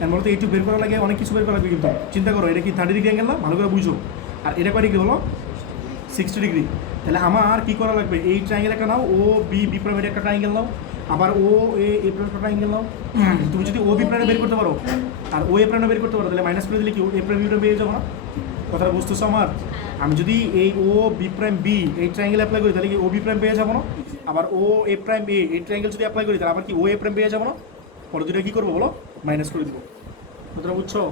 এখন বলো তো এইটুক বের করা লাগে অনেক কিছু বের করা লাগবে কিন্তু চিন্তা করো এটা কি 30 ডিগ্রি অ্যাঙ্গেল না ভালো করে বুঝো আর এটা কয় ডিগ্রি হলো 60 ডিগ্রি তাহলে আমার কি করা লাগবে এই ট্রায়াঙ্গেল একটা নাও ও বি বি প্রাইমের একটা ট্রায়াঙ্গেল নাও আবার ও এ প্রাইমের একটা ট্রায়াঙ্গেল নাও তুমি যদি ও বি প্রাইমে বের করতে পারো আর ও এ প্রাইমে বের করতে পারো তাহলে মাইনাস করে দিলে কি এ প্রাইম বি প্রাইম পেয়ে যাবো না কথাটা বুঝতেছো আমার আমি যদি এই ও বি প্রাইম বি এই ট্রায়াঙ্গেল অ্যাপ্লাই করি তাহলে কি ও বি প্রাইম পেয়ে যাবো না আবার ও এ প্রাইম এ এই ট্রায়াঙ্গেল যদি অ্যাপ্লাই করি তাহলে আবার কি ও এ প্রাইম পেয়ে যাবো না পরে দুটো কী করবো বলো মাইনাস করে দেবো কথাটা বুঝছো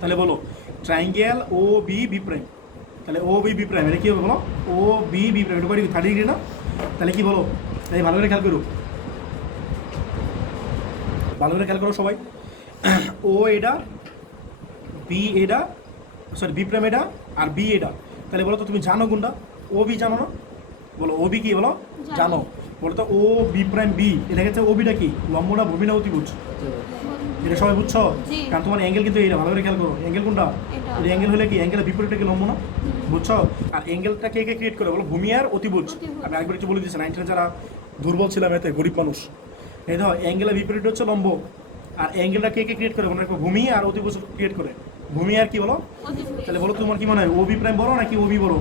তাহলে বলো ট্রায়াঙ্গেল ও বি বি প্রাইম তাহলে ও বি বি প্রাইম এটা কী হবে বলো ও বি বি প্রাইম এটা কী 30 ডিগ্রি না তাহলে কি বলো তাই ভালো করে খেয়াল করো ভালো করে খেয়াল করো সবাই ও এটা বি এটা সরি বি প্রাইম এটা আর বি এটা তাহলে বলো তো তুমি জানো কোনটা ও বি জানো না বলো ও বি কি বলো জানো বলো তো ও বি প্রাইম বি এটা হচ্ছে ও বিটা কি লম্ব না ভূমি না অতিভুজ এটা সবাই বুঝছো জি। কারণ তোমার অ্যাঙ্গেল কিন্তু এইটা ভালো করে খেয়াল করো অ্যাঙ্গেল কোনটা এটা। এটা অ্যাঙ্গেল হলে কি অ্যাঙ্গেলের বিপরীতটা কি লম্ব না বুঝছো আর অ্যাঙ্গেলটা কে কে ক্রিয়েট করে বলো ভূমি আর অতিভুজ অতিভুজ। আমি আরেকবার একটু বলে দিচ্ছি 19 যারা দুর্বল ছিলাম এতে গরিব মানুষ এই দেখো অ্যাঙ্গেলের বিপরীত হচ্ছে লম্ব আর অ্যাঙ্গেলটা কে কে ক্রিয়েট করে মনে রাখো ভূমি আর অতিভুজ ক্রিয়েট করে ভূমি আর কি বলো অতিভুজ। তাহলে বলো তোমার কি মনে হয় ও বি প্রাইম বড় নাকি ও বি বড়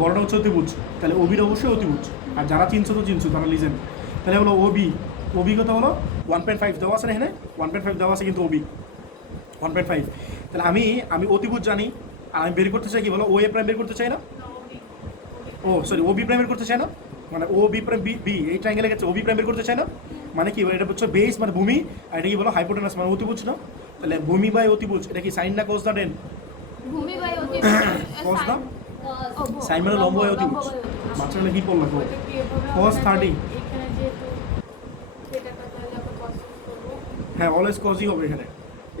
বড়টা হচ্ছে অতিভুজ তাহলে ও বিটা অবশ্যই অতিভুজ আর যারা চিনছো তো চিনছো তারা লিজেন তাহলে বলো ও বি কত হলো 1.5 দেওয়া আছে না এখানে 1.5 দেওয়া আছে কিন্তু ও বি 1.5 তাহলে আমি অতিভুজ জানি আর আমি বের করতে চাই কি বলো ও এ প্রাইম বের করতে চাই না ও সরি ও বি প্রাইম বের করতে চাই না মানে ও বি প্রাইম বি এই ট্রায়াঙ্গেলে গেছে ও বি প্রাইম বের করতে চাই না মানে কি এটা হচ্ছে বেস মানে ভূমি আর এটা কি বলো হাইপোটেনাস মানে অতিভুজ না তাহলে ভূমি বাই অতিভুজ এটা কি সাইন না কোস না টেন ভূমি বাই অতিভুজ Cos না? ও, সাইন মানে লম্ব বাই অতিভুজ বাচ্চারা কি পড়লো তো Cos 30 এখানে যেহেতু সেটাটা তাহলে আমরা কষ্ট করবো হ্যাঁ অলওয়েজ কজই হবে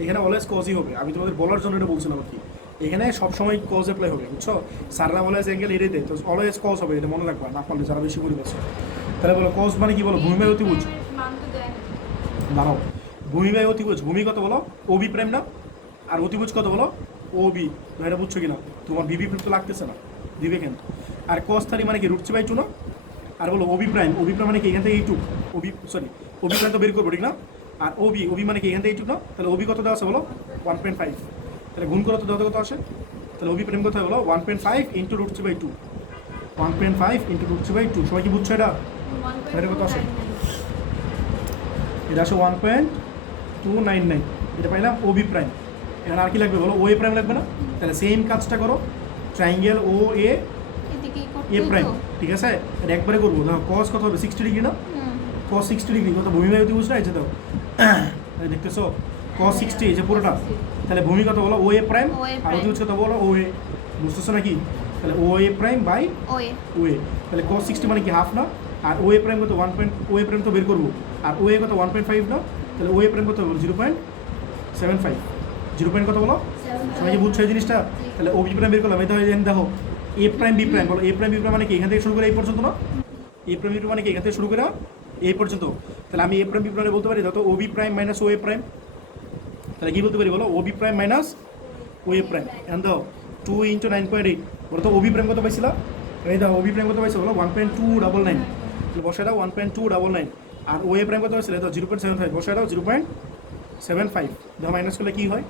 এখানে অলওয়েজ কজই হবে আমি তোমাদের বলার জন্য এটা বলছিলাম আর কি এখানে সবসময় কজ অ্যাপ্লাই হবে বুঝছো সাররা অলওয়েজ অ্যাঙ্গেল এড়িয়ে দেয় তো অলওয়েজ কজ হবে এটা মনে রাখবা না পারলে যারা বেশি পরিবেশ তাহলে বলো কজ মানে কি বলো ভূমি বাই অতিভুজ মান তো দেয় না। দাঁড়াও ভূমি বাই অতিভুজ ভূমি কত বলো ও বি প্রাইম না আর অতিভুজ কত বলো ও বি এটা বুঝছো কিনা তোমার বিবি প্রাইম তো লাগতেছে না দিবে কেন আর কস 30 মানে কি √3 বাই 2 না আর বলো ওবি প্রাইম মানে কি এখান থেকে এইটুক ওবি সরি ওবি প্রাইম তো বের করবো ঠিক না আর ওবি মানে কি এখান থেকে এইটুক না তাহলে ওবি কত দেওয়া আছে বলো 1.5 তাহলে গুণ করো তো দেওয়া কত আসে তাহলে ওবি প্রাইম কত হয় বলো 1.5 ইন্টু √3 বাই 2 1.5 ইন্টু √3 বাই 2 সবাই কি বুঝছো এটা এটা কত আসে? এটা আসে 1.299 এটা পাইলাম ওবি প্রাইম এখানে আর কি লাগবে বলো ও এ প্রাইম লাগবে না তাহলে সেম কাজটা করো ট্রায়াঙ্গেল ও এ এদিকে এ করতে প্রাইম তো ঠিক আছে এটা একবারে করবো দেখো কস কত হবে 60 ডিগ্রি না কস 60 ডিগ্রি কত ভূমি বাই অতিভুজ না এই যে দাও এই দেখতেছো কস 60 এই যে পুরোটা তাহলে ভূমি কত বলো ও A prime OA R prime। অতিভুজ কত বলো ও এ বুঝতেছো নাকি তাহলে ও এ প্রাইম বাই ওয়ে ও এ তাহলে কস 60 মানে কি হাফ না আর ও এ প্রাইম কত 1. ও এ প্রাইম তো বের করবো আর ও এ কত 1.5 না তাহলে ও এ প্রাইম কত 0.75 0. কত বলো সবাই কি বুঝছো এই জিনিসটা তাহলে ও বি প্রাইম বের করলাম এই তো দেখো এ প্রাইম বি প্রাইম বলো এ প্রাইম বি প্রাইম মানে কি এখান থেকে শুরু করে এই পর্যন্ত না এ প্রাইম বি প্রাইম মানে কি এখান থেকে শুরু করে এই পর্যন্ত তাহলে আমি এ প্রাইম বি প্রাইম বলতে পারি তো O B prime minus O A prime তাহলে কি বলতে পারি বলো O B prime minus O A prime and দাও 2 ইন্টু 9.8 বলো তো ও বি প্রাইম কত পাইছিলা এই দাও ও বি প্রাইম কত পাইছো বলো 1.299 তাহলে বসে দাও 1.299 আর ও এ প্রাইম কত পাইছিলে দাও 0.75 বসে দাও 0.75 দাও মাইনাস করলে কি হয়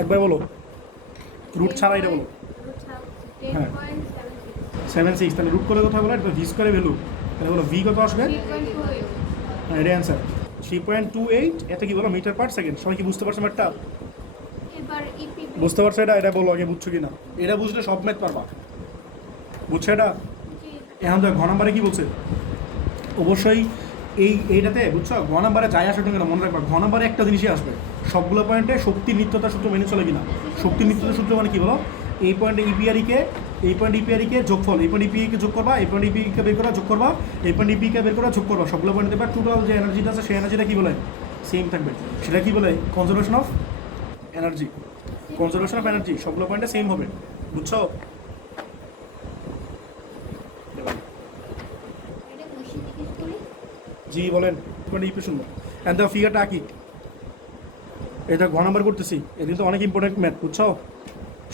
একবার বলো রুট ছাড়া এটা বলো হ্যাঁ। 10.76 76 তাহলে রুট করে কোথায় বলো এটা ভি স্কোয়ারে ভ্যালু তাহলে বলো ভি কত আসবে এটা অ্যান্সার 3.28, এটা কি বলো মিটার পার সেকেন্ড। সবাই কি বুঝতে পারছো ম্যাথটা? এবার ইপি বুঝতে পারছো এটা? এটা বলো আগে বুঝছো কি না? এটা বুঝলে সব ম্যাথ পারবা, বুঝছো এটা? এখন তো ঘ নাম্বারে কি বলছে, অবশ্যই এইটাতে বুঝছো ঘ নাম্বারে যাই আসবে কেন মনে রাখবা, ঘ নাম্বারে একটা জিনিসই আসবে সবগুলো পয়েন্টে, শক্তির নিত্যতা সূত্র মেনে চলে কিনা। শক্তির নিত্যতা সূত্র মানে কি বলো, এই পয়েন্টে ইপিআরিকে, এই পয়েন্ট ইপিআরিকে যোগফল, এই পয়েন্ট ইপিকে যোগ করবা, এই পয়েন্ট ইপিকে বের করা যোগ করবা, এই পয়েন্ট ইপিকে বের করা যোগ করবা, সবগুলো পয়েন্ট দেবা, টোটাল যে এনার্জিটা আছে সেই এনার্জিটা কি বলে, সেম থাকবে। সেটা কি বলে, conservation of energy. Conservation of energy সবগুলো পয়েন্টে সেম হবে, বুঝছো? এটা কোশ্চেন জিজ্ঞেস করি। জি বলেন, মানে ইপি শুনবো। অ্যান্ড দ্য ফিগারটা কি, এটা ঘ নাম্বার করতেছি, এদিন তো অনেক ইম্পর্টেন্ট ম্যাথ, বুঝছো?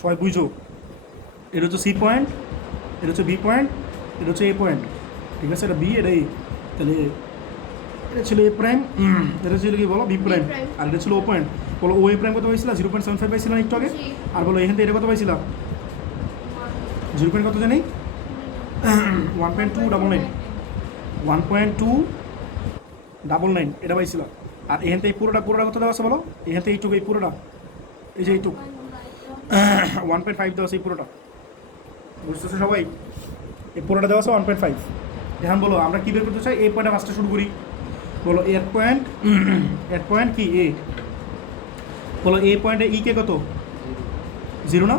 সবাই বুঝো, এটা হচ্ছে সি পয়েন্ট, এটা হচ্ছে বি পয়েন্ট, এটা হচ্ছে এ পয়েন্ট, ঠিক আছে? এটা বি, এটা এ, তাহলে এটা ছিল এ প্রাইম, এটা ছিল কি বলো বি প্রাইম, আর এটা ছিল ও পয়েন্ট। বলো ও এ প্রাইম কত পাইছিলা, 0.75 পাইছিলাম একটু আগে। জি। আর বলো এখান থেকে এটা কত পাইছিলাম, 0 পয়েন্ট কত জানি, 1.299, 1.299 এটা পাইছিলাম। আর এখান থেকে পুরোটা কত দেওয়া আছে বলো, এখান থেকে এইটুকু, এই পুরোটা, এই যে এইটুকু 1.5 দেওয়া আছে, এই পুরোটা, বুঝতেছো সবাই? এই পুরোটা দেওয়া আছে 1.5। এখন বলো আমরা কী বের করতে চাই, এই পয়েন্টে ফার্স্টে শুরু করি। বলো এর পয়েন্ট, এর পয়েন্ট কি এ, বলো এই পয়েন্টে ই কে কত, 0 না?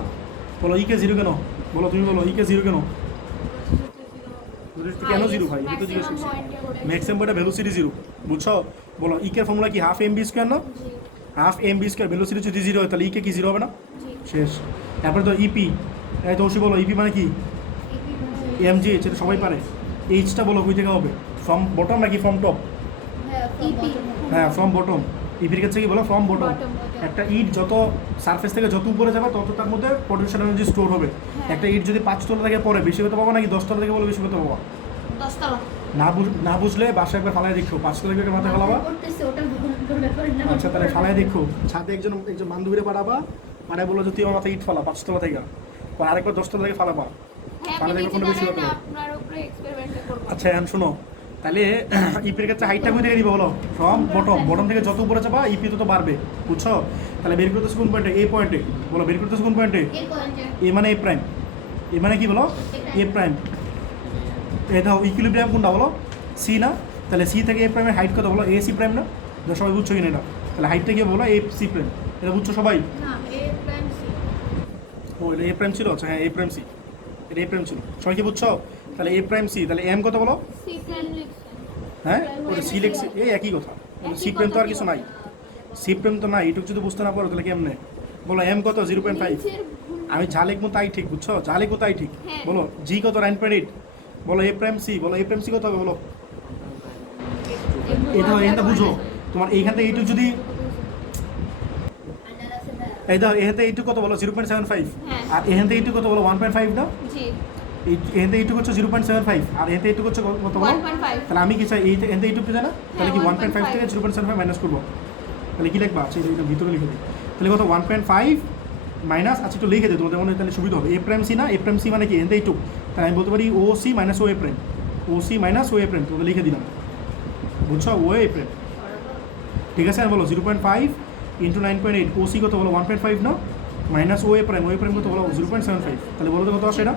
বলো ই কে 0 কেন, বলো তুমি বলো ই কে 0 কেন, কেন 0 ভাই, এটা তো জিজ্ঞেস করছি। ম্যাক্সিমাম পয়েন্টে ভেলোসিটি 0, বুঝছো? বলো ই কে ফর্মুলা কি, হাফ এম বি স্কোয়ার না? জি half m v square, velocity যদি 0 হয় তাহলে ই কে কি 0 হবে না? জি শেষ। তারপরে তো ইপি, এই তো অবশ্যই বলো ইপি মানে কি, এম জি এইচ, এটা সবাই পারে। এইচটা বলো কই থেকে হবে, ফ্রম বটম নাকি ফ্রম টপ? ইপি হ্যাঁ ফ্রম বটম। ইপির কাছে কি বলো, ফ্রম বটম। Bottom. একটা ইট যত সারফেস থেকে যত উপরে যাবে তত তার মধ্যে পটেনশিয়াল এনার্জি স্টোর হবে। একটা ইট যদি 5 তলা থেকে পরে বেশি হতে পাবো নাকি 10 তলা থেকে বলে বেশি হতে পাবো? 10 তলা না বুঝলে বাসায় একবার ফালাই দেখো, 5 তলা থেকে মাথায় ফালাবা। করতেছে ওটা ভুল ব্যাপার না। আচ্ছা তাহলে ফালাই দেখো, ছাদে একজন বান্ধবীরে পাঠাবা, মানে বলো যে তুই আমার মাথায় ইট ফালা 5 তলা থেকে, আর আরেকবার 10 তলা থেকে ফালাবা। হ্যাঁ ফালা আমি দেখবে নিজে কোনো বেশি জানি হবে না, না। আপনার উপরে এক্সপেরিমেন্ট করব। আচ্ছা এখন শোনো, তাহলে ইপির কাছে হাইটটা কই থেকে দিবে বলো, ফ্রম বটম। বটম থেকে যত উপরে যাবা ইপি তত বাড়বে, বুঝছো? তাহলে বের করতেছে কোন পয়েন্টে, এই পয়েন্টে। বলো বের করতেছে কোন পয়েন্টে, এই পয়েন্টে এ মানে এ প্রাইম, এ মানে কি বলো, এ প্রাইম। এটা ইকুইলিব্রিয়াম কোনটা বলো, সি না? তাহলে সি থেকে এ প্রাইমের হাইট কত বলো, এ সি প্রাইম না? এটা সবাই বুঝছো কিনা এটা? তাহলে হাইটটা কি বলো, এ সি প্রাইম, এটা বুঝছো সবাই? না এ প্রাইম সি। ও এটা এ প্রাইম ছিল, আচ্ছা হ্যাঁ এ প্রাইম সি, এটা এ প্রাইম ছিল, সবাই কি বুঝছো? তাহলে এ প্রাইম সি, তাহলে এম কত বলো, সি প্রাইম লিখছেন। হ্যাঁ ওটা সি লিখছে, এই একই কথা। সি প্রেম তো আর কিছু নাই, সি প্রেম তো নাই, এটুকু যদি বুঝতে না পারো তাহলে কেমনে? বলো এম কত, 0.5। নিচের ভুল আমি যা লিখবো তাই ঠিক, বুঝছো? যা লিখবো তাই ঠিক। হ্যাঁ। বলো জি কত, 9.8। বলো এ প্রাইম সি, বলো এ প্রাইম সি কত হবে বলো, এটা বুঝো। তোমার এইখান থেকে এইটুকু যদি, আন্ডার আছে না। এই দাও এখান থেকে এইটুকু কত বলো, 0.75। হ্যাঁ। আর এখান থেকে এইটুকু কত বলো, 1.5 না? জি এখান থেকে এইটুকু হচ্ছে 0.75, আর এখান থেকে এইটুকু হচ্ছে কত বলো? 1.5 তাহলে আমি কি চাই, এখান থেকে এইটুকু জানা, তাহলে কি 1.5 থেকে 0.75 মাইনাস করবো, তাহলে কি লিখবা? আচ্ছা এটা ভিতরে লিখে দিই, তাহলে কত 1.5 মাইনাস, আচ্ছা একটু লিখে দিই তোমাদের মনে হয় তাহলে সুবিধা হবে। এ প্রাইম সি না, এ প্রাইম সি মানে কি, এখান থেকে এইটুকু, তাহলে আমি বলতে পারি ও C minus O A prime, O C minus O A prime, তোদের লিখে দিলাম, বুঝছো? ও এ প্রাইম, ঠিক আছে? আর বলো 0.5 ইন্টু 9.8, ও সি কত বলো, 1.5 না? Minus O A prime, O A prime কত বলো, 0.75। তাহলে বলো তো কত আসে এটা,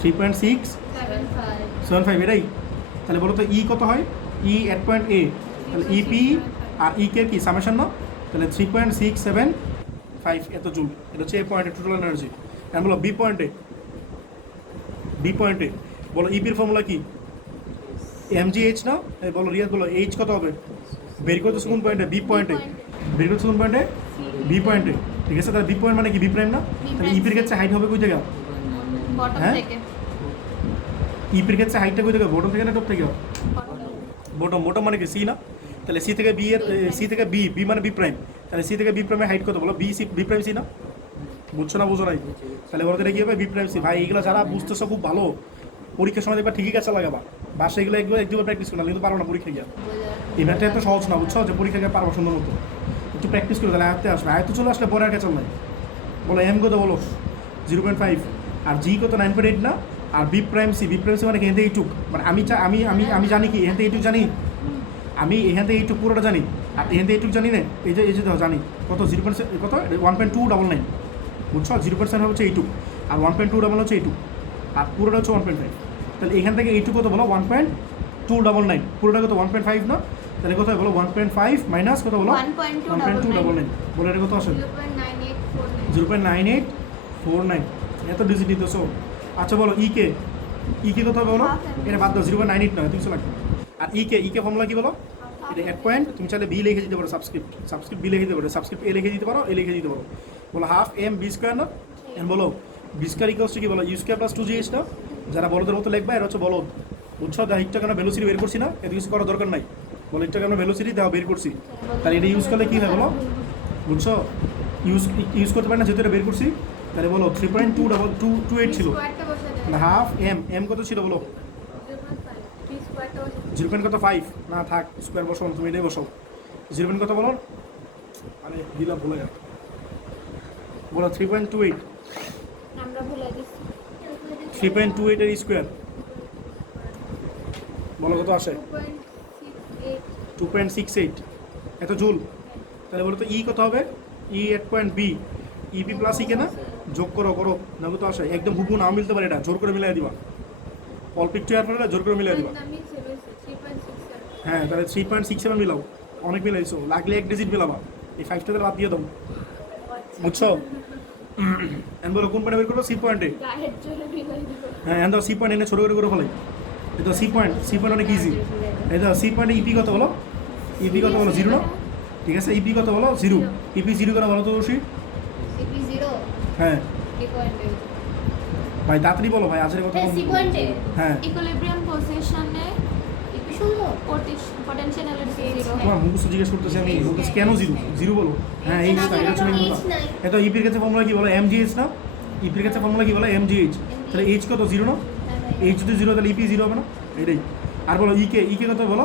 6.75 3.675, এটাই। তাহলে বলো তো ই কত হয়, ই এট পয়েন্ট এ, তাহলে ইপি আর ই কে কি সামেশন না? তাহলে 3.675 এত জুল, এটা হচ্ছে এ পয়েন্টে টোটাল এনার্জি। এখন বলো বি পয়েন্টে, বি পয়েন্টে বলো ইপির ফর্মুলা কি, এমজিএইচ না? এই বলো রিয়াজ বলো এইচ কত হবে, বের করতেছে কোন পয়েন্টে, বি পয়েন্টে। বের করতেছে কোন পয়েন্টে, বি পয়েন্টে, ঠিক আছে? তাহলে বি পয়েন্ট মানে কি, বি প্রাইম না? তাহলে ইপির কাছে হাইট হবে কই থেকে, বটম হ্যাঁ? থেকে ইপির কাছে হাইটটা কই থেকে, বটম থেকে না টপ থেকে? বটম, বটম মানে কি সি না? তাহলে সি থেকে বি এর, সি থেকে বি, বি মানে বি প্রাইম, তাহলে সি থেকে বি প্রাইমের হাইট কত বলো, B C, B prime C না? বুঝছো না বুঝো নাই? তাহলে বলতে কি হবে, বি প্রাইম সি। ভাই এগুলো যারা বুঝতেছো খুব ভালো, পরীক্ষার সময় দেখবা ঠিকই কাছে লাগাবা, বাসা এগুলো একবার প্র্যাকটিস করো, কিন্তু পারো না পরীক্ষা গিয়া। এই ম্যাথটা এত সহজ না, বুঝছো? যে পরীক্ষা গিয়ে পারবো সুন্দর মতো, একটু প্র্যাকটিস করে তাহলে আয়ত্তে আসবে, আয়ত্তে চলে আসলে পরে আর কেচল নাই। বলো এম কত বলো, 0.5, আর জি কত 9.8 না? আর বি প্রাইম সি মানে এখান থেকে এইটুক, মানে আমি জানি কি এখান থেকে এইটুক জানি, আমি এখান থেকে এইটুক পুরোটা জানি, আর এখান থেকে এইটুক জানি না, এই যে দেখো জানি কত 0.7 কত 1.299, বুঝছো 0% হচ্ছে এইটুক, আর 1.2 হচ্ছে এইটুক, আর পুরোটা হচ্ছে 1.5। তাহলে এখান থেকে এইটুক কত বলো 1.299, পুরোটা কত 1.5 না, তাহলে কত বলো 1.5 মাইনাস কত বলো 1.299, বলে এটা কত আসে 0.9849 0.9849, এত ডিজিট নিতেছো। আচ্ছা বলো ই কে কত হবে বলো, এটা বাদ দাও 0.98 নয় 300 লাগবে। আর ই কে ফর্মুলা কি বলো, এটা 1 পয়েন্ট, তুমি চাইলে বি লিখে দিতে পারো, সাবস্ক্রিপ্ট বি লিখে দিতে পারো, সাবস্ক্রিপ্ট এ লিখে দিতে পারো, এ লিখে দিতে পারো। বলো হাফ এম বি স্কোয়ার না, এন্ড বলো বি স্কোয়ার ইকুয়ালস টু কি বলো ইউ স্কোয়ার প্লাস 2gh না, যারা বলদের মতো লিখবা এরা হচ্ছে বলদ, বুঝছো। দা হিটটা কেন ভেলোসিটি বের করছি না, এত কিছু করার দরকার নাই, বলো হিটটা কেন ভেলোসিটি দাও বের করছি, তাহলে এটা ইউজ করলে কি হয় বলো, বুঝছো ইউজ করতে পারি না যেহেতু এটা বের করছি, তাহলে বলো 3.228 ছিল, স্কোয়ারটা বসাতে হবে হাফ এম কত ছিল বলো 0.5 বি স্কোয়ারটা বসাতে 0.5 না থাক, স্কোয়ার বসাও তুমি এটাই বসাও, 0. কত বলো, আরে দিলা ভুলে যা, বলো 3.28, আমরা ভুলে গেছি 3.28 এর স্কোয়ার বলো কত আসে 2.68 2.68, এত জুল। তাহলে বলো তো ই কত হবে, ই 8 বি ইপি প্লাস ই কে না, যোগ করো না কত আসে, একদম হুবহু নাও মিলতে পারে, এটা জোর করে মিলাই দিবা, অল্প একটু আর পরে জোর করে মিলাই দিবা। আমি 3.67 হ্যাঁ তাহলে 3.67 মিলাও, অনেক মিলাইছো, লাগলে এক ডিজিট মিলাবা, এই 5টা তাহলে বাদ দিয়ে দাও, বুঝছো। এন্ড বলো কোন পয়েন্টে বের করবো, সি পয়েন্টে, গায়ের জন্য মিলাই দিব হ্যাঁ এন্ড সি পয়েন্ট এনে ছোট করে ফেলাই, এটা সি পয়েন্ট অনেক ইজি, এটা সি পয়েন্টে ইপি কত বলো, ইপি কত বলো 0 না, ঠিক আছে ইপি কত বলো 0, ইপি 0 কেন বলো তো দোষী, সিপি 0 হ্যাঁ কি পয়েন্টে ভাই তাড়াতাড়ি বলো ভাই, আজের কথা সি পয়েন্টে হ্যাঁ ইকুইলিব্রিয়াম পজিশনে ইপি শুনলো পোটেনশিয়াল এনার্জি 0 তোমার মুখস্থ জিজ্ঞেস করতেছি আমি, বলতেছি কেন 0 বলো, হ্যাঁ এই এটা হচ্ছে main কথা। এটা ইপির কাছে ফর্মুলা কি বলো এমজিএইচ না, ইপির কাছে ফর্মুলা কি বলো এমজিএইচ, তাহলে এইচ কত 0 না, এইচ যদি 0 তাহলে ইপি 0 হবে না, এটাই। আর বলো ইকে কত বলো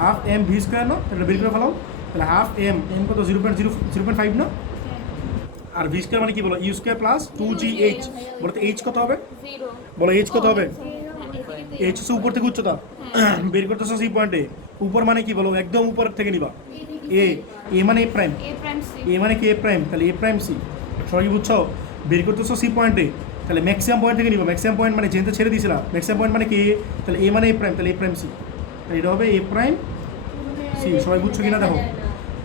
হাফ এম ভি স্কোয়ার না, তাহলে বের করে ফেলাও, তাহলে হাফ এম কত 0.5 না, আর ভি স্কোয়ার মানে কি বলো ইউ স্কোয়ার প্লাস 2gh, বলো তো এইচ কত হবে, 0 বলো এইচ কত হবে, এইচ হচ্ছে উপর থেকে উচ্চতা, বের করতেছো সি পয়েন্টে, উপর মানে কি বলো একদম উপর থেকে নিবা, এ মানে এ প্রাইম, এ প্রাইম সি এ মানে কি এ প্রাইম, তাহলে এ প্রাইম সি, সবাই কি বুঝছো, বের করতেছো সি পয়েন্টে, তাহলে ম্যাক্সিমাম পয়েন্ট থেকে নিবা, ম্যাক্সিমাম পয়েন্ট মানে যেহেতু ছেড়ে দিয়েছিলাম, ম্যাক্সিমাম পয়েন্ট মানে কি এ, তাহলে এ মানে এ প্রাইম, তাহলে এ প্রাইম সি, তাহলে এটা হবে এ প্রাইম সি, সবাই বুঝছো কিনা দেখো,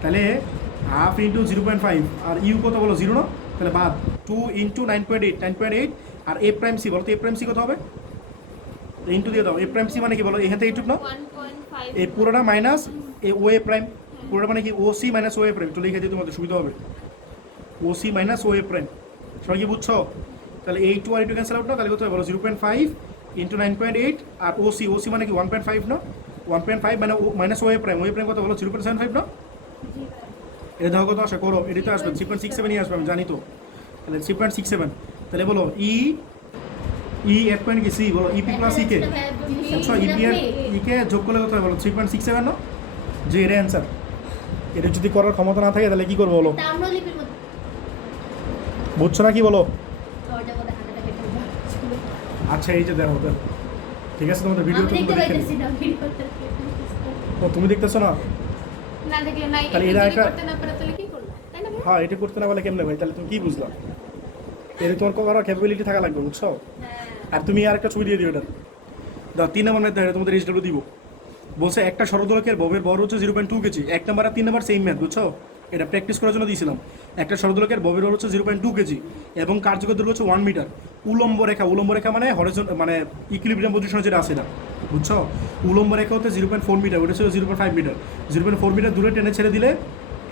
তাহলে হাফ ইন্টু 0.5 আর ইউ কত বলো 0 না, তাহলে বাদ 2 ইন্টু 9.8 আর এ প্রাইম সি, বলো তো এ প্রাইম সি কত হবে, ইন্টু দিয়ে দাও, এ প্রাইম সি মানে কি বলো এখান থেকে এইটুক না, 1.5 এই পুরোটা মাইনাস ও এ প্রাইম, পুরোটা মানে কি ও C minus O A prime, তো লিখে দিতে তোমাদের সুবিধা হবে, ও C minus O A prime, সবাই কি বুঝছো, তাহলে এই টু আর টু ক্যান্সেল আউট না, তাহলে কত হবে বলো 0.5 ইন্টু 9.8 আর ও সি মানে কি 1.5 না, 1.5 মানে মাইনাস ও এ প্রাইম কত বলো 0.75 না, এটা দেখো কত আসে করো, এটাতে আসবে 3.67 আসবে আমি জানি তো, তাহলে 3.67, তাহলে বলো ই 8 পয়েন্ট কি সি, বলো ইপি প্লাস ই কে, আচ্ছা ইপি আর ই কে যোগ করলে কত হয় বলো 3.67 না, যে এর অ্যান্সার, এটা যদি করার ক্ষমতা না থাকে তাহলে কি করবো বলো, আমরা লিপির মধ্যে বুঝছো না কি বলো, দরজা করে হাঁটাটা কেটে যাবে আচ্ছা এই যে দেখো ঠিক আছে, তোমাদের ভিডিও আমি তো দেখতে দেখে পাইতেছি না ভিডিওতে ও তুমি দেখতেছো না, না দেখলে নাই, তাহলে এটা এরা যদি একটা- করতে না পারে তাহলে কি করলা, তাই না ভাই? হ্যাঁ এটা করতে না বলে কেমনে ভাই, তাহলে তুমি কি বুঝলা, এটা তোমার করার ক্যাপাবিলিটি থাকা লাগবে বুঝছো, হ্যাঁ আর তুমি আর একটা ছবি দিয়ে দিও এটা দাও, 3 নম্বর ম্যাথ দেখো তোমাদের এইচডব্লিউ দিব, বলছে একটা সরলদোলকের ববের বড় হচ্ছে 0.2 কেজি, 1 নম্বর আর 3 নম্বর সেম ম্যাথ বুঝছো, এটা প্র্যাকটিস করার জন্য দিয়েছিলাম, একটা সরলদোলকের ববের বড় হচ্ছে 0.2 কেজি এবং কার্যকর দৈর্ঘ্য হচ্ছে 1 মিটার, উলম্ব রেখা মানে হরিজন মানে ইকুইলিব্রিয়াম পজিশনে যেটা আছে না, বুঝছো, উলম্ব রেখা হচ্ছে 0.4 মিটার, ওটা ছিল 0.5 মিটার, 0.4 মিটার দূরে টেনে ছেড়ে দিলে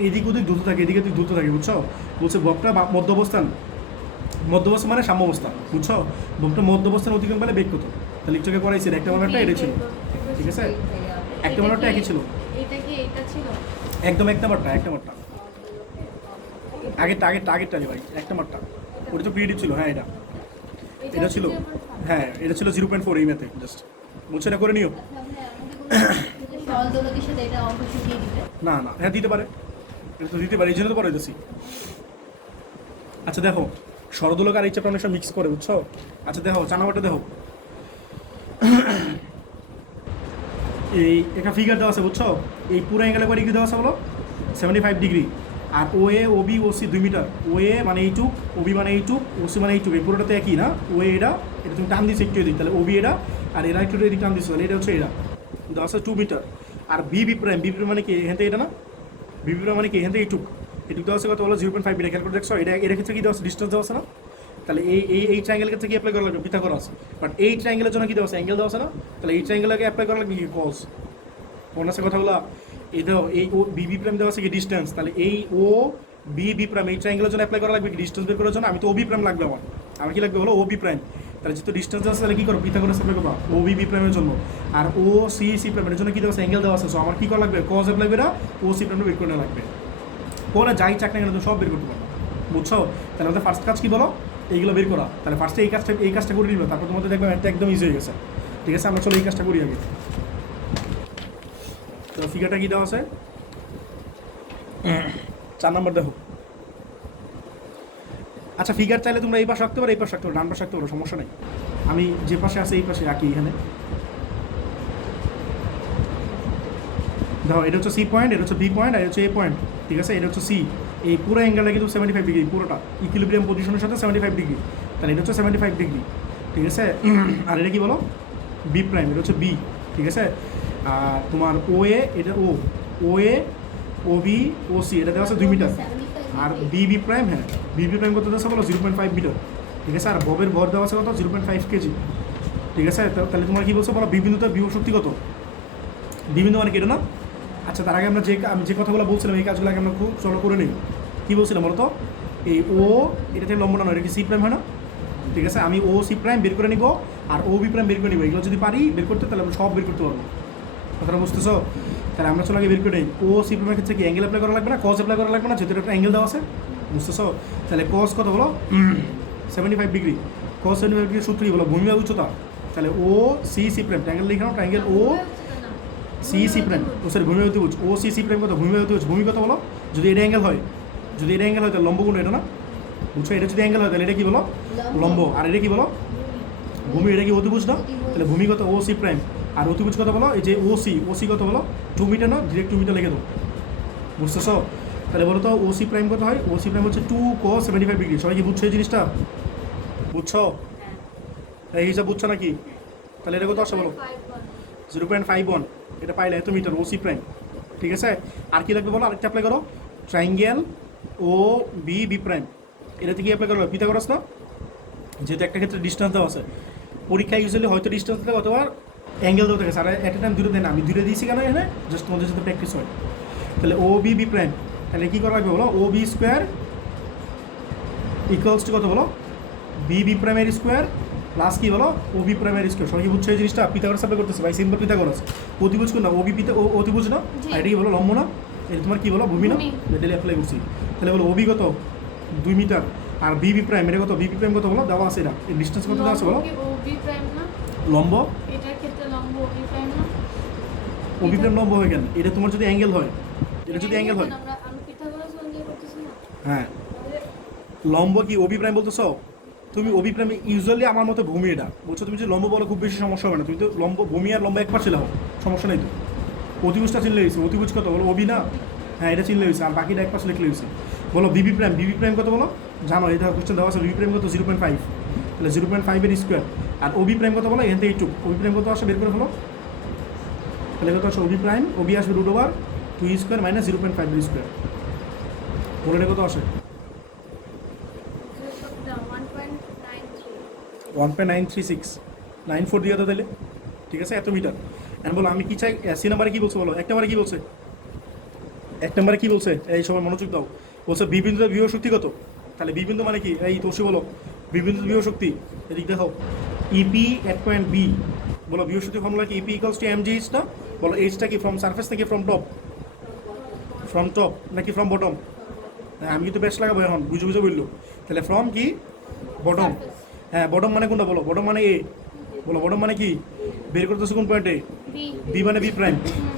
এদিক ওদিক দ্রুত থাকে, এদিকে তুই দ্রুত থাকে, বুঝছো, বলছে ববটা মধ্য অবস্থান মানে সাম্য অবস্থা, বুঝছো, ববটা মধ্য অবস্থান অতিক্রম পেলে বেগ কত, তাহলে একটু করাইছে একটা মানটা এটা ছিল, ঠিক আছে, একটা মানটা একই ছিল, এটা কি এটা ছিল একদম এক নাম্বারটা আগেরটা রে ভাই, এক নাম্বারটা ওটা তো পিরিয়ড ছিল, হ্যাঁ এটা ছিল, হ্যাঁ এটা ছিল 0.4 এই ম্যাথে, জাস্ট বুঝছো, এটা করে নিও, সরল দোলকের সাথে এটা অঙ্ক শিখিয়ে দিবে না হ্যাঁ দিতে পারে, এটা তো দিতে পারে, এই জন্য তো পড়াইতেছি। আচ্ছা দেখো সরদোলক আর এই চ্যাপ্টার অনেক মিক্স করে, বুঝছো? আচ্ছা দেখো 4 নাম্বারটা দেখো, এই একটা ফিগার দেওয়া আছে, বুঝছো? এই পুরো অ্যাঙ্গেলে কয় ডিগ্রি দেওয়া আছে বলো? 75 ডিগ্রি। আর ও এ ও বি ও সি 2 মিটার, ও এ মানে এইটুক, ও বি মানে এইটুক, ও সি মানে এইটুক, এই পুরোটাতে একই না? ও এটা এটা তুমি টান দিচ্ছ একটু এদিক, তাহলে ও বি এটা, আর এরা একটু এদিক টান দিচ্ছ, তাহলে এটা হচ্ছে এরা দেওয়া আছে 2 মিটার। আর B B prime, B prime মানে কি এখান থেকে এটা না? বি প্রাইম মানে কি এখান থেকে এইটুক, এটুক দেওয়া আছে কত বলো? 0.5 মিটার। খেয়াল করে দেখছো এটা এর ক্ষেত্রে কি দেওয়া আছে? ডিস্টেন্স দেওয়া আছে না? তাহলে এই ট্রাইঙ্গেলের ক্ষেত্রে কি অ্যাপ্লাই করা লাগবে? পিথাগোরাস। বাট এই ট্রাইঙ্গেলের জন্য কি দেওয়া আছে? অ্যাঙ্গেল দেওয়া আছে না? তাহলে এই ট্রাইঙ্গেলকে অ্যাপ্লাই করা লাগবে কি? কজ। মনে আছে কথাগুলো? এই দেখো এই ও বি বি প্রাইম দেওয়া আছে কি? ডিস্টেন্স। তাহলে এই ও বি বি প্রাইম এই ট্রাইঙ্গেলের জন্য অ্যাপ্লাই করা লাগবে কি? ডিস্টেন্স বের করার জন্য। আমি তো ও বি প্রাইম লাগবে আমার কি লাগবে বলো? O B prime. তাহলে যেহেতু ডিস্টেন্স আছে তাহলে কী করো? পিথাগোরাস অ্যাপ্লাই করবা ও বি বি প্রাইমের জন্য। আর ও সি সি প্রাইমের জন্য কী দেওয়া আছে? অ্যাঙ্গেল দেওয়া আছে। সো আমার কী করা লাগবে? কজ অ্যাপ্লাই করা ও সি প্রাইমটা বের করে নেওয়া লাগবে। পরে যাই চাক না কেন তুমি সব বের করতে পারবো, বুঝছো? তাহলে আমাদের ফার্স্ট কাজ কী বলো? এইগুলো বের করা। তাহলে ফার্স্টে এই কাজটা করে নিবে, তারপর তোমাদের দেখবে এটা একদম ইজি হয়ে গেছে। ঠিক আছে, আমরা চলো এই কাজটা করি আগে। তো ফিগারটা কী দেওয়া আছে? 4 নাম্বার দেখো। আচ্ছা ফিগার চাইলে তোমরা এই পাশে রাখতে পারো, এই পাশে রাখতে পারো, ডান পাশে রাখতে পারো, সমস্যা নেই। আমি যে পাশে আছে এই পাশে রাখি এখানে। দেখো এটা হচ্ছে সি পয়েন্ট, এটা হচ্ছে বি পয়েন্ট, আর এটা হচ্ছে এ পয়েন্ট। ঠিক আছে, এটা হচ্ছে সি। এই পুরো অ্যাঙ্গেলটা কিন্তু 75 ডিগ্রি, পুরোটা ইকুইলিব্রিয়াম পজিশনের সাথে 75 ডিগ্রি। তাহলে এটা হচ্ছে 75 ডিগ্রি। ঠিক আছে, আর এটা কি বলো? বি প্রাইম, এটা হচ্ছে বি। ঠিক আছে, আর তোমার ও এ, এটা ও এ ও বি ও সি এটা দেওয়া আছে 2 মিটার। আর বি বি প্রাইম, হ্যাঁ বি বি প্রাইম কত দেওয়া আছে বলো? 0.5 মিটার। ঠিক আছে, আর ববের ভর দেওয়া আছে কত? 0.5 কেজি। ঠিক আছে, তাহলে তোমার কী বলছো বলো? বিবিন্দুতে বিভব শক্তি কত? বিবিন্দু মানে কি এটা না? আচ্ছা তার আগে আমি যে কথাগুলো বলছিলাম এই কাজগুলো আগে আমরা খুব চলো করে নিই। কী বলছিলাম বলো তো? এই ও এটা থেকে লম্ব না, এটা কি সি প্রাইম হয় না? ঠিক আছে, আমি ও সি প্রাইম বের করে নিব, আর ও বি প্রাইম বের করে নিব। এগুলো যদি পারি বের করতে, তাহলে আমরা সব বের করতে পারবো। কথাটা বুঝতেছো? তাহলে আমরা চলো আগে বের করে নিই। ও সি প্রাইমের ক্ষেত্রে কি অ্যাঙ্গেল অ্যাপ্লাই করা লাগবে না? কজ অ্যাপ্লাই করা লাগবে না? যেহেতু একটা অ্যাঙ্গেল দেওয়া আছে, বুঝতেছো? তাহলে কজ কত বলো? 75 ডিগ্রি। কজ 75 ডিগ্রি সূত্র কি বলো? ভূমি বা উচ্চতা। তাহলে ও সি সি প্রাইম ট্রায়াঙ্গেল লিখে নাও, ট্রায়াঙ্গেল ও সি সি প্রাইম, ও সরি ভূমি অতিভুজ, ও সি সি প্রাইম কত? ভূমি অতিভুজ। ভূমি কত বলো? যদি এটা অ্যাঙ্গেল হয়, যদি এটা অ্যাঙ্গেল হয় তাহলে লম্ব কোনটা? এটা না? বুঝছো? এটা যদি অ্যাঙ্গেল হয় তাহলে এটা কি বলো? লম্ব। আর এটা কি বলো? ভূমি। এটা কি অতিভুজ না? তাহলে ভূমি কত? ও সি প্রাইম। আর অতিভুজ কত বলো? এই যে ও সি কত বলো? 2 মিটার না? ডিরেক্ট 2 মিটার লিখে দাও, বুঝতেছো? তাহলে বলো তো ও সি প্রাইম কত হয়? ও সি প্রাইম হচ্ছে 2 cos 75 ডিগ্রি। সবাই কি বুঝছো এই জিনিসটা? বুঝছো? এই হিসাব বুঝছো নাকি? তাহলে এটা কত আসে বলো? 0.51। এটা পাইলে এত মিটার ও সি প্রাইম। ঠিক আছে, আর কি লাগবে বলো? আরেকটা অ্যাপ্লাই করো, triangle O B B prime. এটাতে কি অ্যাপ্লাই করো? পিথাগোরাস না? যেহেতু একটা ক্ষেত্রে ডিস্টেন্স দেওয়া আছে, পরীক্ষায় ইউজুয়ালি হয়তো ডিস্টেন্স থাকে অথবা অ্যাঙ্গেল দেওয়া থাকে। সারা অ্যাট এ টাইম দুটো দেয় না, আমি দুটো দিয়েছি কেন এখানে? জাস্ট তোমাদের সাথে প্র্যাকটিস হয়। তাহলে ও বি বি প্রাইম, তাহলে কী করা লাগবে বলো? O B square equals to কত বলো? বি বি প্রাইমের স্কোয়ার প্লাস কি বলো? ও বি প্রাইমের স্কোয়ার। সবাই কি বুঝছো এই জিনিসটা? পিথাগোরাস অ্যাপ্লাই করতেছে ভাই, সিম্পল পিথাগোরাস। অতিভুজ কোন না? ও বি অতিভুজ না? আর এটা কি বলো? লম্ব না? এটা তোমার কি বলো? ভূমি না? এটা অ্যাপ্লাই করছি। তাহলে বলো ও বি কত? 2 মিটার। আর বি বি প্রাইম এটা কত? বি বি প্রাইম কত বলো? দেওয়া আছে, এটা এর ডিস্টেন্স কত দেওয়া আছে বলো? ওবি প্রাইম না? লম্ব। এটার ক্ষেত্রে লম্ব ওবি প্রাইম না? ও বি প্রাইম লম্ব হয়ে গেল। এটা তোমার যদি অ্যাঙ্গেল হয়, এটা যদি অ্যাঙ্গেল হয়, আমি পিথাগোরাস অনুযায়ী করতেছি না? হ্যাঁ লম্ব কি ও বি প্রাইম বলতেছো? তুমি ও বি প্রাইম ইউজুয়ালি আমার মতো ভূমি এটা, বলছো? তুমি যদি লম্ব বলো খুব বেশি সমস্যা হবে না, তুমি তো লম্ব ভূমি আর লম্ব একবার ছিল, সমস্যা নেই তো। অতিভুজটা চিনলে হয়েছে। অতিভুজ কত বলো? ওবি না? হ্যাঁ এটা চিনলে হয়েছে। আর বাকিটা এক পাশে লিখলে হয়েছে। বলো বিবি প্রাইম, বিবি প্রাইম কত বলো? জানো এটা কোশ্চেন দেওয়া আছে। বিবি প্রাইম কত? 0.5। তাহলে 0.5 এর স্কোয়ার। আর ওবি প্রাইম কত বলো? এখান থেকে এইটুক। ওবি প্রাইম কত আসে বের করে ফেলো। তাহলে কত আসে? ওবি প্রাইম ওবি আসবে √2 স্কোয়ার মাইনাস 0.5 এর স্কোয়ার। বলে এটা কত আসে? 1.936 94 দিয়ে দাও তাহলে। ঠিক আছে, এত মিটার। এখন বলো আমি কি চাই? সি নাম্বারে কী বলছে বলো? 1 নম্বরে কী বলছে? 1 নম্বরে কী বলছে? এই সময় মনোযোগ দাও। বলছে বিবিন্দুতে বিভব শক্তি কত? তাহলে বিবিন্দু মানে কি? এই তোষি বলো বিবিন্দুতে বিভব শক্তি। এদিক দেখো ইপি এট পয়েন্ট বি। বলো বিভব শক্তি ফর্মুলা কি? EP equals to m g h না? বলো এইচটা কি ফ্রম সারফেস নাকি ফ্রম টপ? ফ্রম টপ নাকি ফ্রম বটম? হ্যাঁ আমি কিন্তু বেশ লাগাবো এখন, বুঝে বুঝে বললো। তাহলে ফ্রম কি? বটম। হ্যাঁ বটম মানে কোনটা বলো? বটম মানে এ। বলো বটম মানে কি? বের করতেছো কোন পয়েন্টে? বি মানে বি প্রাইম।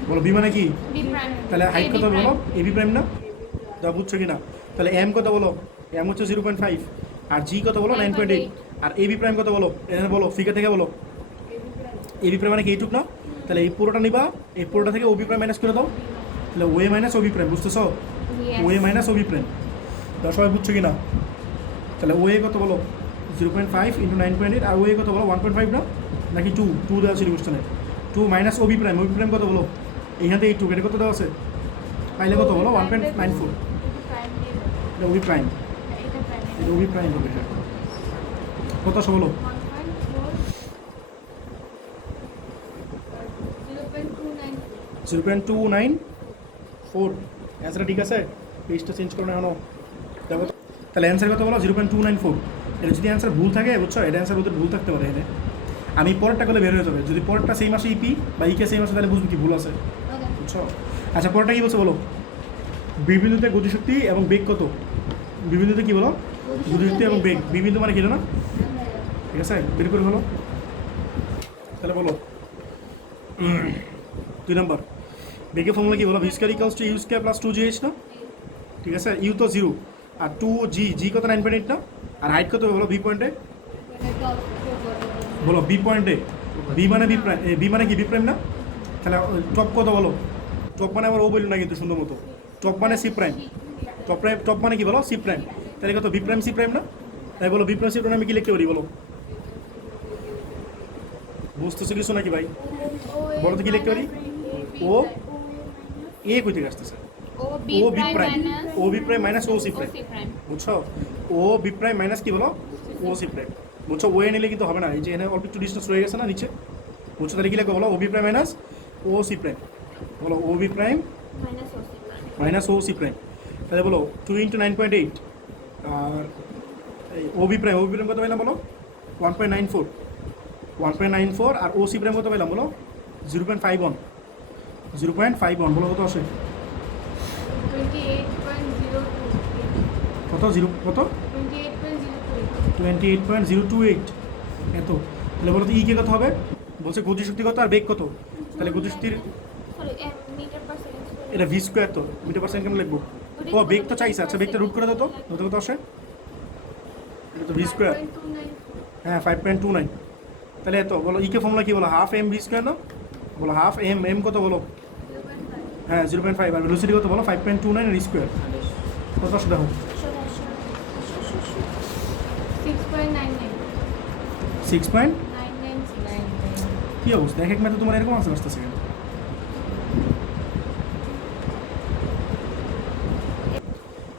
বলো বি মানে কি? B prime. তাহলে হাইট কত বলো? এ বি প্রাইম না? তা বুঝছো কি না? তাহলে এম কত বলো? এম হচ্ছে 0.5। আর জি কত বলো 9.8, আর এবি প্রাইম কত বলো এখানে বলো ফিগার থেকে বলো। এবি প্রাইম মানে কি এইটুক না, তাহলে এই পুরোটা নিবা, এই পুরোটা থেকে ওবি প্রাইম মাইনাস করে দাও, তাহলে ওয়ে মাইনাস ওবি প্রাইম, বুঝতেছো? ওয়ে মাইনাস ওবি প্রাইম, তাহলে সবাই বুঝছো কি না? তাহলে ওয়ে কত বলো 0.5 ইন্টু 9.8, আর ওয়ে কত বলো 1.5 না নাকি 2 দেওয়া ছিল কোশ্চেনে, 2 মাইনাস ওবি প্রাইম কত বলো এইখান থেকে 2 এটা কত দেওয়া আছে পাইলে কত বলো 1.94, এটা ওবি প্রাইম, এটা ওবি প্রাইম হবে, হ্যাঁ কত আসো বলো 0.294, অ্যান্সারটা ঠিক আছে? পেজটা চেঞ্জ করো না এখনো, দেখো তো। তাহলে অ্যান্সার কত বলো 0.294, এটা যদি অ্যান্সার ভুল থাকে বুঝছো, এটা অ্যান্সার ওদের ভুল থাকতে পারে এখানে, আমি পরেরটা করলে বের হয়ে যাবে, যদি পরেরটা সেই মাসে ইপি বা ইকে সেই মাসে তাহলে বুঝবি কি ভুল আছে, বুঝছো? আচ্ছা পরেরটা কী বলছে বলো, বিবিন্দুতে গতিশক্তি এবং বেগ কত, বিবিন্দুতে কী বলো গতিশক্তি এবং বেগ, বিবিন্দু মানে কি না, ঠিক আছে বের করে হলো, তাহলে বলো 2 নম্বর বেগের ফর্মুলা কি বলো, v square equals to u square plus 2gh না, ঠিক আছে? ইউ তো 0 আর 2g কত 9.8 না, আর হাইট কত বলো বি পয়েন্টে, বলো বি পয়েন্টে, বি মানে বি প্রাইম, বি মানে কি বি প্রাইম না, তাহলে টপ কত বলো, টপ মানে আবার ও বলি না কিন্তু সুন্দর মতো, টপ মানে সি প্রাইম, টপ মানে কি বলো সি প্রাইম, তাহলে কত বি প্রাইম সি প্রাইম না, তাই বলো বি প্রাইম সি প্রাইম আমি কি লিখতে পারি বলো, বুঝতেছো কিছু নাকি ভাই? বলো তো কি লিখতে পারি, ও এ কই থেকে আসতেছে, ও বি প্রাইম, ও বি প্রাইম মাইনাস ও সি প্রাইম, বুঝছো? ও বি প্রাইম মাইনাস কি বলো ও সি প্রাইম, বুঝছো? ও এ নিলে কিন্তু হবে না, এই যে এখানে অল্প একটু ডিস্টেন্স রয়ে গেছে না নিচে, বুঝছো? তাহলে কি লিখবো বলো ও বি প্রাইম মাইনাস ও সি প্রাইম, বলো ও বি প্রাইম মাইনাস ও সি প্রাইম, তাহলে বলো 2 ইন্টু 9.8, আর ও বি প্রাইম কত পাইলাম বলো 1.94, আর ও সি প্রাইম কত পাইলাম বলো 0.51, বলো কত আসে, কত 28.028, এত, তাহলে বলো তো ই কে কত হবে, বলছে গতিশক্তি কত আর বেগ কত, তাহলে গতিশক্তির এটা ভি স্কোয়ার, তো মিটার পার সেকেন্ড কেমন লিখবো, ও বেগ তো চাইছে, আচ্ছা বেগটা রুট করে দাও তো, কত আসে, এটা তো ভি স্কোয়ার, হ্যাঁ 5.29, তাহলে এত বলো ইকে ফর্মুলা কি বলো হাফ এম ভি স্কোয়ার না, বলো হাফ এম কত বলো, হ্যাঁ 0.5, আর ভেলোসিটি কত বলো 5.29 আর স্কোয়ার, কত আসে দেখো 6. কি অবস্থা, এক ম্যাথে তোমার এরকম আনসার আসতেছে কেন?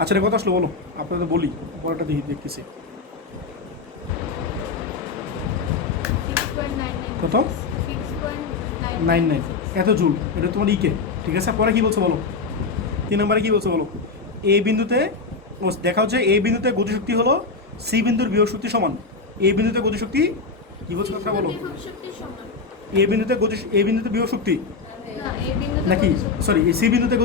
আচ্ছা এটা কত আসলো বলো, আপনাদের বলি পরেরটা দেখতেছি, কত 99, এত জুল, এটা তোমার ইকে, ঠিক আছে? পরে কি বলছো বলো 3 নম্বরে কি বলছো বলো, এ বিন্দুতে দেখা হচ্ছে এ বিন্দুতে গতিশক্তি হলো সি বিন্দুর বিভব শক্তি সমান, এ বিন্দুতে গতিশক্তি কি বলছো কথা বলো, এ বিন্দুতে বিভব শক্তি নাকি, সরি সি বিন্দুতে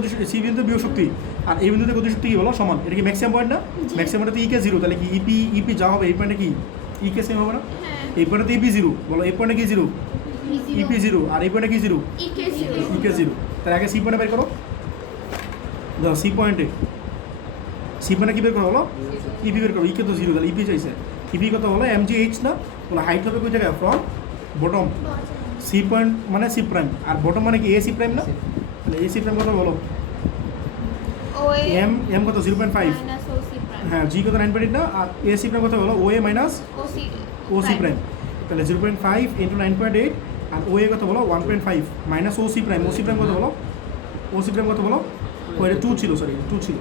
বিভব শক্তি আর এই বিন্দুতে গতিশক্তি কি বলো সমান, এটা কি ম্যাক্সিমাম পয়েন্ট না, ম্যাক্সিমাম পয়েন্টে ইকে 0, তাহলে কি ইপি যা হবে এই পয়েন্টে কি ইকে সেম হবে না, এই পয়েন্টে ইপি 0, বলো এই পয়েন্টে কি 0 ইপি 0, আর এই পয়েন্টে কি 0 ইকে 0, তাহলে আগে সি পয়েন্টে বের করো, দাও সি পয়েন্টে কি বের করো বলো, ইপি বের করো, ইকে তো 0, তাহলে ইপি চাইছে, ইপি কত বলো এমজিএইচ না, বলো হাইট হবে কোন জায়গায় ফ্রম বটম, সি পয়েন্ট মানে সি প্রাইম, আর বটম মানে কি এ সি প্রাইম না, তাহলে এ সি প্রাইম কত বলো এম কত 0.5, হ্যাঁ জি কত 9.8 না, আর এ সি প্রাইম কত বলো ও এ মাইনাস ও সি প্রাইম, তাহলে 0.5 ইন্টু 9.8, আর ও এ কত বলো 1.5 মাইনাস ও সি প্রাইম কত বলো, ও সি প্রাইম কত বলো, ও এটা 2 ছিল, সরি 2 ছিল,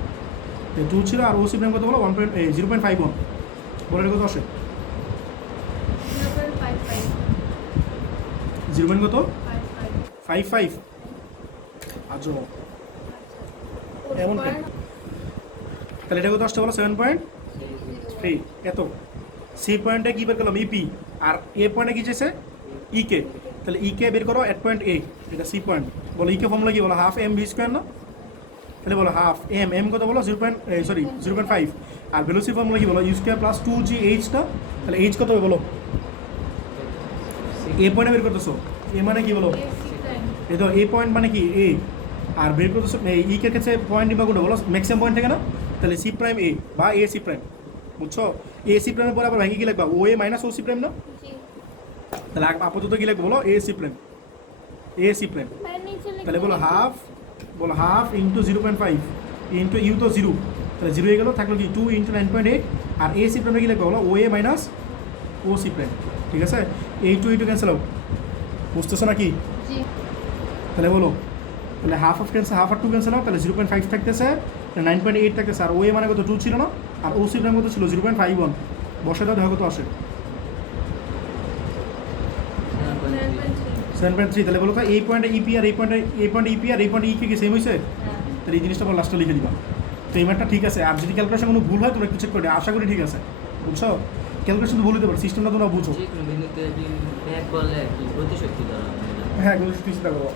2 ছিল, আর ও সি প্রাইম কত বলো 0.51, বলো এটা কত আসে 0. কত 55, আচ্ছা এমন কেন, তাহলে এটা কত আসতে বলো 7.3, এত সি পয়েন্টে কি বের করলাম ইপি, আর এ পয়েন্টে কি চাইছে ইকে, তাহলে ইকে বের করো 8.8, এটা সি পয়েন্ট, বলো ইকে ফর্মুলা কি বলো হাফ এম ভি স্কোয়ার না, তাহলে বলো হাফ এম কত বলো 0.5, আর ভেলোসিটি ফর্মুলা কি বলো ইউ স্কোয়ার প্লাস 2gh না, তাহলে এইচ কত হবে বলো, এ পয়েন্টে বের করতেছো, এ মানে কি বলো এই তো এ পয়েন্ট মানে কি এ, আর বের করতেছো ই কে কাছে পয়েন্ট নিবা কোনটা বলো ম্যাক্সিমাম পয়েন্ট থেকে না, তাহলে সি প্রাইম এ বা এ সি প্রাইম, বুঝছো? এসি প্রাইমের পরে আবার ভেঙে কি লিখবা? ও এ মাইনাস ও সি প্রাইম না? জি তাহলে আপাতত কি লিখবো বলো? AC prime, AC prime. মানে নিচে লিখে তাহলে বলো দিচ্ছি। হাফ ইন্টু 0.5 ইন্টু ইউ তো 0, তাহলে 0 হয়ে গেল, থাকলো কি 2 ইন্টু 9.8। আর এসি প্রাইমে কি লিখবো বলো? ও এ মাইনাস ও সি প্রাইম, ঠিক আছে? এই টু ক্যান্সেল আউট, বুঝতেছো নাকি? জি তাহলে বলো, তাহলে হাফ আর 2 ক্যান্সেল আউট, তাহলে 0.5 থাকতেছে, 9.8 থাকতেছে। আর ও এ মানে কত? 2 ছিল না? আর ও সি প্রাইম কত ছিল? 0.51। বসে দাও, দেখো কত আসে। 7.3। তাহলে বলো তো এই পয়েন্টে ইপি আর এই পয়েন্টে ই কি সেম হয়েছে? তাহলে এই জিনিসটা আবার লাস্টে লিখে দিবা। তো এই ম্যাটটা ঠিক আছে। আর যদি ক্যালকুলেশন কোনো ভুল হয় তোমরা একটু চেক করে আশা করি ঠিক আছে, বুঝছো? ক্যালকুলেশন তো ভুল হতে পারে, সিস্টেমটা তোমরা বুঝো। যে কোনো বিন্দুতে ব্যাক বলে কি প্রতিশক্তি দ্বারা হ্যাঁ, কোনো কিছু চিন্তা করো।